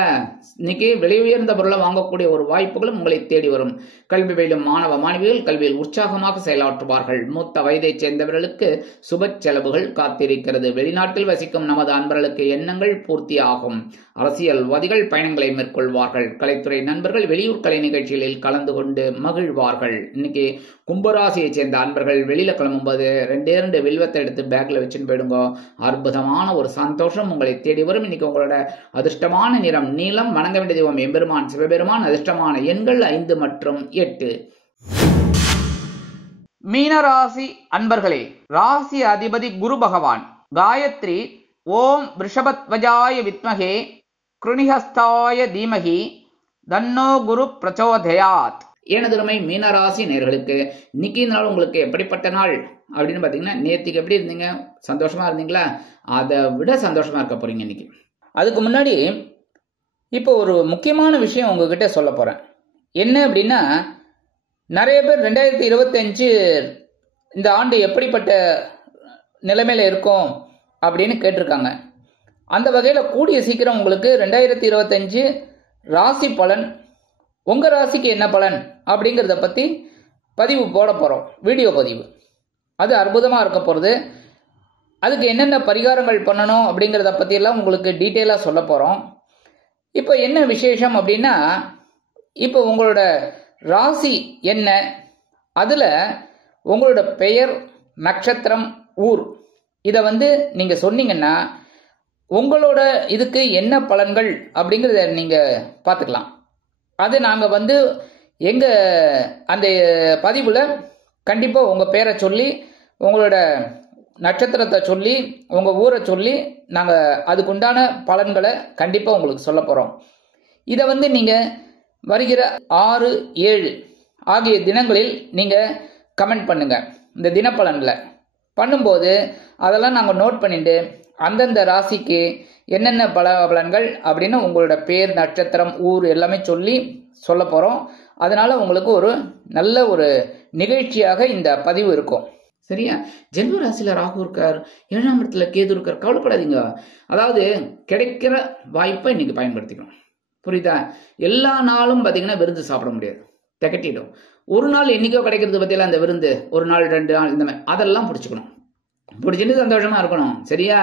இன்னைக்கு விலை உயர்ந்த பொருளை வாங்கக்கூடிய ஒரு வாய்ப்புகளும் உங்களை தேடி வரும். கல்வி பயிலும் மாணவ மாணவிகள் கல்வியில் உற்சாகமாக செயலாற்றுவார்கள். மூத்த வயதைச் சேர்ந்தவர்களுக்கு சுப செலவுகள் காத்திருக்கிறது. வெளிநாட்டில் வசிக்கும் நமது அன்பர்களுக்கு எண்ணங்கள் பூர்த்தி ஆகும். அரசியல்வாதிகள் பயணங்களை மேற்கொள்வார்கள். கலைத்துறை நண்பர்கள் வெளியூர் கலை நிகழ்ச்சிகளில் கலந்து கொண்டு மகிழ்வார்கள். இன்னைக்கு கும்பராசியை சேர்ந்த அன்பர்கள் வெளியில கிளம்பும்போது 2 வில்வத்தை எடுத்து பேக்ல வச்சுன்னு போயிடுங்க. அற்புதமான ஒரு சந்தோஷம் உங்களை தேடி வரும். இன்னைக்கு உங்களோட அதிர்ஷ்டமான நிறம் நீலம். வணங்க வேண்டிய தெய்வம் எம்பெருமான் சிவபெருமான். அதிர்ஷ்டமான எண்கள் 5 மற்றும் 8. மீனராசி அன்பர்களே, ராசி அதிபதி குரு பகவான். காயத்ரி ஓம் ரிஷபத்வஜாய வித்மகே கிருணிஹஸ்தாய தீமகி தன்னோ குரு பிரச்சோதயாத். எனதுமை மீனராசி நேயர்களுக்கு இன்னைக்கு இந்த நாள் உங்களுக்கு எப்படிப்பட்ட நாள் அப்படின்னு பார்த்தீங்கன்னா, நேற்றுக்கு எப்படி இருந்தீங்க? சந்தோஷமா இருந்தீங்களா? அதை விட சந்தோஷமா இருக்க போறீங்க இன்னைக்கு. அதுக்கு முன்னாடி இப்போ ஒரு முக்கியமான விஷயம் உங்ககிட்ட சொல்ல போறேன். என்ன அப்படின்னா, நிறைய பேர் 2025 இந்த ஆண்டு எப்படிப்பட்ட நிலைமையில இருக்கும் அப்படின்னு கேட்டிருக்காங்க. அந்த வகையில் கூடிய சீக்கிரம் உங்களுக்கு 2025 ராசி பலன், உங்கள் ராசிக்கு என்ன பலன் அப்படிங்கிறத பற்றி பதிவு போட போகிறோம், வீடியோ பதிவு. அது அற்புதமாக இருக்க போகிறது. அதுக்கு என்னென்ன பரிகாரங்கள் பண்ணணும் அப்படிங்கிறத பற்றியெல்லாம் உங்களுக்கு டீட்டெயிலாக சொல்ல போகிறோம். இப்போ என்ன விசேஷம் அப்படின்னா, இப்போ உங்களோட ராசி என்ன, அதில் உங்களோட பெயர், நட்சத்திரம், ஊர் இதை நீங்கள் சொன்னீங்கன்னா உங்களோட இதுக்கு என்ன பலன்கள் அப்படிங்கிறத நீங்கள் பார்த்துக்கலாம். அது நாங்கள் எங்கள் அந்த பதிவில் கண்டிப்பாக உங்கள் பேரை சொல்லி, உங்களோட நட்சத்திரத்தை சொல்லி, உங்கள் ஊரை சொல்லி நாங்கள் அதுக்குண்டான பலன்களை கண்டிப்பாக உங்களுக்கு சொல்ல போகிறோம். இதை நீங்கள் வருகிற 6, 7 ஆகிய தினங்களில் நீங்கள் கமெண்ட் பண்ணுங்கள். இந்த தினப்பலனில் பண்ணும்போது அதெல்லாம் நாங்கள் நோட் பண்ணிட்டு அந்தந்த ராசிக்கு என்னென்ன பலன்கள் அப்படின்னு உங்களோட பேர், நட்சத்திரம், ஊர் எல்லாமே சொல்லி சொல்ல போகிறோம். அதனால உங்களுக்கு ஒரு நல்ல ஒரு நிகழ்ச்சியாக இந்த பதிவு இருக்கும். சரியா? ஜென்ம ராசியில ராகு இருக்கார், 7ஆம் இடத்துல கேது இருக்கார். கவலைப்படாதீங்க. அதாவது கிடைக்கிற வாய்ப்பை இன்னைக்கு பயன்படுத்திக்கணும். புரியுதா? எல்லா நாளும் பார்த்தீங்கன்னா விருந்து சாப்பிட முடியாது, திகட்டிடும். ஒரு நாள் என்னைக்கோ கிடைக்கிறது பற்றியெல்லாம் அந்த விருந்து 1 நாள் 2 நாள் இந்த மாதிரி அதெல்லாம் பிடிச்சிக்கணும். பிடிச்சிட்டு சந்தோஷமா இருக்கணும். சரியா?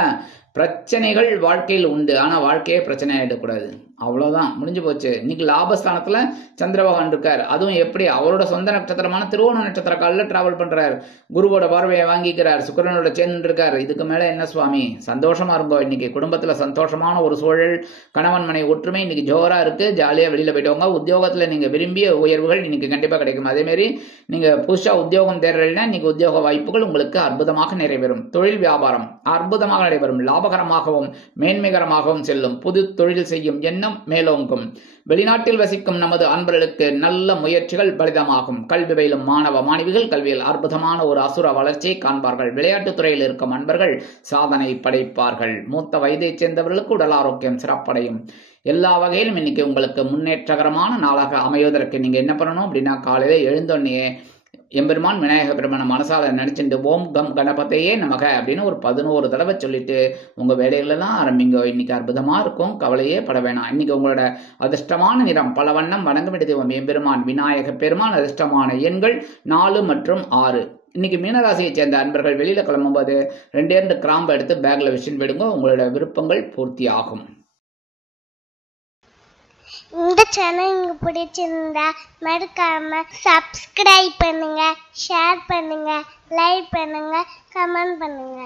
பிரச்சனைகள் வாழ்க்கையில் உண்டு, ஆனால் வாழ்க்கையே பிரச்சனை ஆகிடக்கூடாது. அவ்வளோதான், முடிஞ்சு போச்சு. இன்னைக்கு லாபஸ்தானத்தில் சந்திர பகவான் இருக்கார். அதுவும் எப்படி? அவரோட சொந்த நட்சத்திரமான திருவோண நட்சத்திர காலில் டிராவல் பண்றார். குருவோட பார்வையை வாங்கிக்கிறார். சுக்கிரனோட சேர்ந்து இருக்கார். இதுக்கு மேலே என்ன சுவாமி? சந்தோஷமா இருக்கும். இன்னைக்கு குடும்பத்தில் சந்தோஷமான ஒரு சூழல், கணவன் மனைவி ஒற்றுமை இன்னைக்கு ஜோரா இருக்கு. ஜாலியாக வெளியில் போயிட்டவங்க. உத்தியோகத்தில் நீங்கள் விரும்பிய உயர்வுகள் இன்னைக்கு கண்டிப்பாக கிடைக்கும். அதேமாரி நீங்கள் புதுசாக உத்தியோகம் தேடுறீங்கன்னா இன்னைக்கு உத்தியோக வாய்ப்புகள் உங்களுக்கு அற்புதமாக நிறைவேறும். தொழில் வியாபாரம் அற்புதமாக நடைபெறும். லாப லாபகரமாகவும் மேன்மைகரமாகவும் செல்லும். புது தொழில் செய்யும் எண்ணம் மேலோங்கும். வெளிநாட்டில் வசிக்கும் நமது அன்பர்களுக்கு நல்ல முயற்சிகள் பலிதமாகும். கல்வி பயிலும் மாணவ மாணவிகள் கல்வியில் அற்புதமான ஒரு அசுர வளர்ச்சியை காண்பார்கள். விளையாட்டுத் துறையில் இருக்கும் அன்பர்கள் சாதனை படைப்பார்கள். மூத்த வயதைச் சேர்ந்தவர்களுக்கு உடல் ஆரோக்கியம் சிறப்படையும். எல்லா வகையிலும் இன்னைக்கு உங்களுக்கு முன்னேற்றகரமான நாளாக அமைவதற்கு நீங்க என்ன பண்ணணும் அப்படின்னா, காலையில எழுந்தோடனே எம்பெருமான் விநாயக பெருமான மனசால நினைச்சுட்டு ஓம் கம் கணபதையே நமக அப்படின்னு ஒரு 11 தடவை சொல்லிட்டு உங்க வேலையில தான் ஆரம்பிங்க. இன்னைக்கு அற்புதமா இருக்கும், கவலையே பட வேணாம். இன்னைக்கு உங்களோட அதிர்ஷ்டமான நிறம் பல வண்ணம். வணங்கும் தெய்வம் எம்பெருமான் விநாயக பெருமான். அதிர்ஷ்டமான எண்கள் 4 மற்றும் 6. இன்னைக்கு மீனராசியை சேர்ந்த அன்பர்கள் வெளியில கிளம்பும்போது 2 கிராம்பு எடுத்து பேக்ல வச்சுன்னு விடுங்க. உங்களோட விருப்பங்கள் பூர்த்தி ஆகும். இந்த சேனல் உங்களுக்கு பிடிச்சிருந்தா மறக்காம சப்ஸ்கிரைப் பண்ணுங்க, ஷேர் பண்ணுங்க, லைக் பண்ணுங்க, கமெண்ட் பண்ணுங்க.